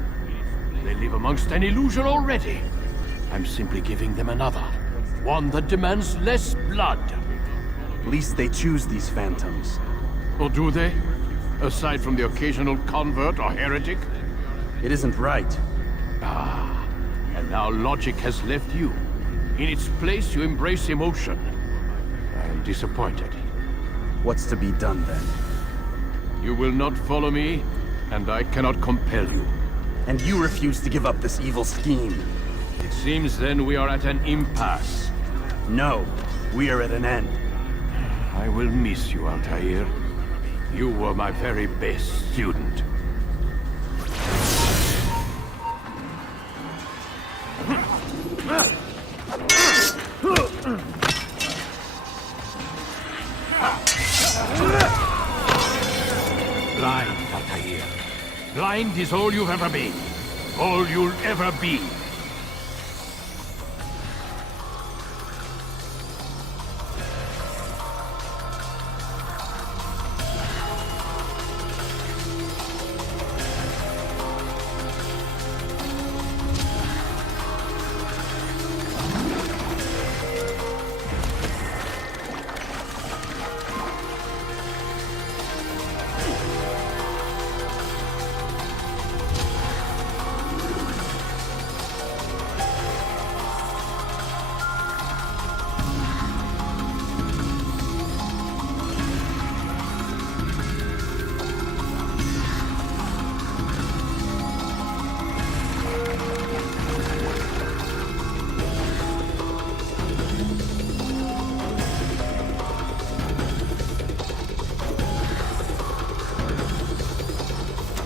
They live amongst an illusion already. I'm simply giving them another. One that demands less blood. At least they choose these phantoms. Or do they? Aside from the occasional convert or heretic? It isn't right. Ah, and now logic has left you. In its place, you embrace emotion. I am disappointed. What's to be done then? You will not follow me, and I cannot compel you. And you refuse to give up this evil scheme. It seems then we are at an impasse. No, we are at an end. I will miss you, Altaïr. You were my very best student. Blind, Altaïr. Blind is all you've ever been. All you'll ever be.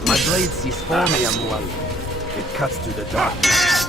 My blade sees formium light. It cuts through the darkness.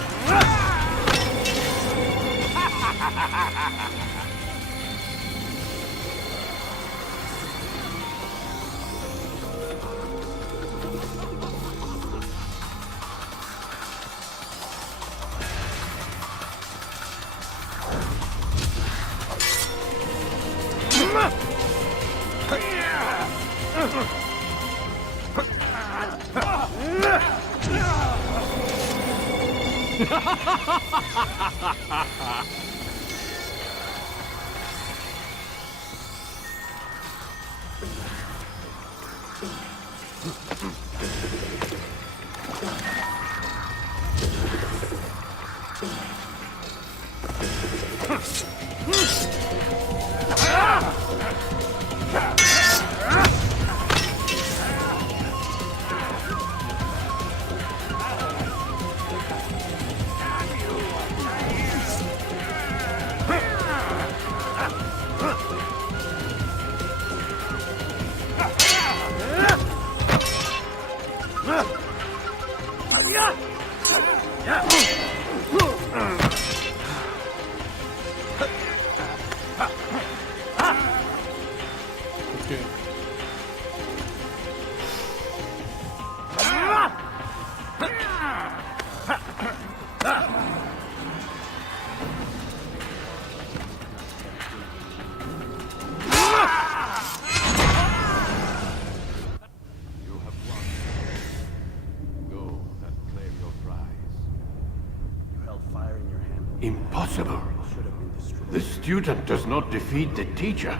Impossible. The student does not defeat the teacher.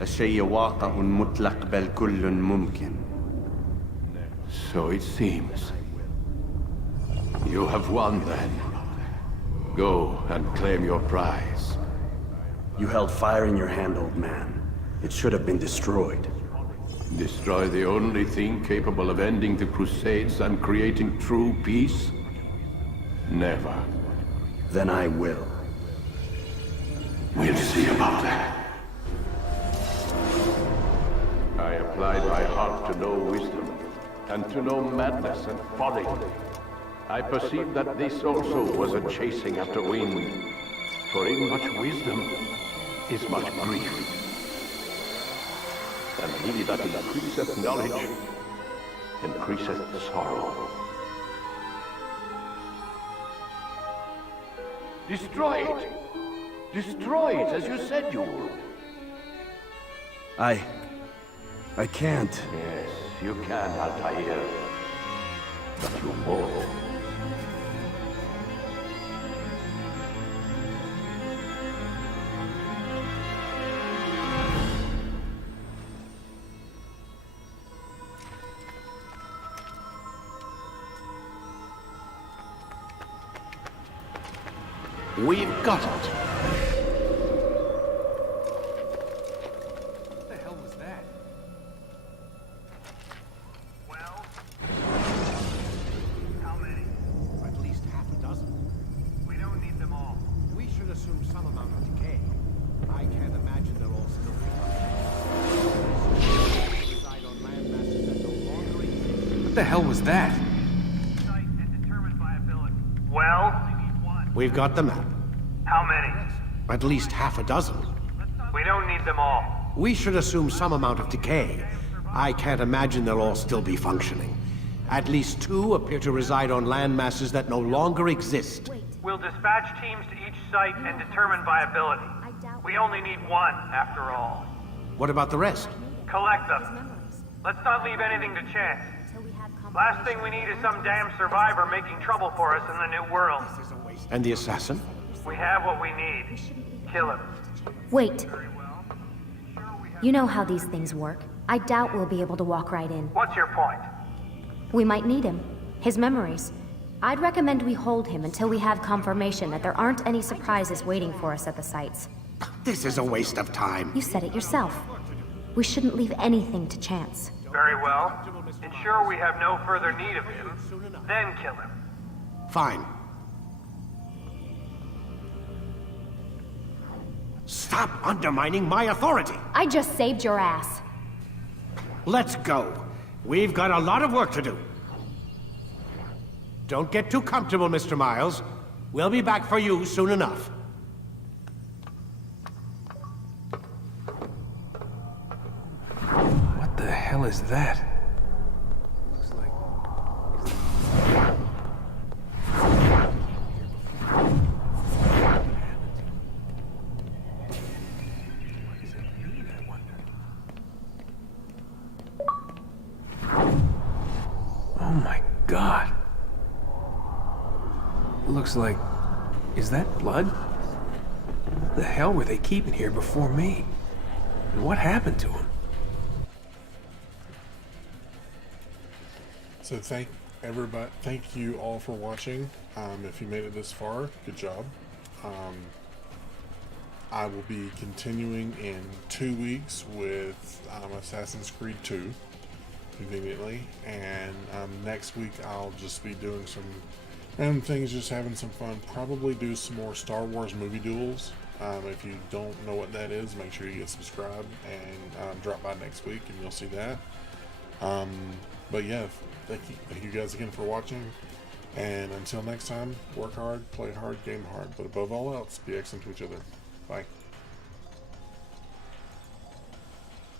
الشيء واقع مطلق بل كل ممكن. So it seems. You have won then. Go and claim your prize. You held fire in your hand, old man. It should have been destroyed. Destroy the only thing capable of ending the Crusades and creating true peace? Never. Then I will. We'll see about that. I applied my heart to know wisdom, and to know madness and folly. I perceived that this also was a chasing after wind, for in much wisdom is much grief. And he that increaseth knowledge increaseth sorrow. Destroy it! Destroy it as you said you would. I can't. Yes, you can, Altaïr. But you won't. We've got it. What the hell was that? Well? How many? At least half a dozen. We don't need them all. We should assume some amount of decay. I can't imagine they'll all still be reside on land masses that no longer exist. What the hell was that? Site and determined by ability. Well? We've got the map. How many? At least half a dozen. We don't need them all. We should assume some amount of decay. I can't imagine they'll all still be functioning. At least 2 appear to reside on land masses that no longer exist. We'll dispatch teams to each site and determine viability. We only need 1, after all. What about the rest? Collect them. Let's not leave anything to chance. Last thing we need is some damn survivor making trouble for us in the new world. And the assassin? We have what we need. Kill him. Wait. You know how these things work. I doubt we'll be able to walk right in. What's your point? We might need him. His memories. I'd recommend we hold him until we have confirmation that there aren't any surprises waiting for us at the sites. This is a waste of time. You said it yourself. We shouldn't leave anything to chance. Very well. Ensure we have no further need of him, then kill him. Fine. Stop undermining my authority! I just saved your ass. Let's go. We've got a lot of work to do. Don't get too comfortable, Mr. Miles. We'll be back for you soon enough. What the hell is that? Looks like... What does it mean, I wonder? Oh my God. Looks like... Is that blood? What the hell were they keeping here before me? And what happened to him? So thank you all for watching. If you made it this far, good job. I will be continuing in 2 weeks with Assassin's Creed 2, conveniently, and next week I'll just be doing some random things, just having some fun. Probably do some more Star Wars movie duels. If you don't know what that is, make sure you get subscribed and drop by next week and you'll see that. But yeah, thank you guys again for watching, and until next time, work hard, play hard, game hard, but above all else, be excellent to each other. Bye.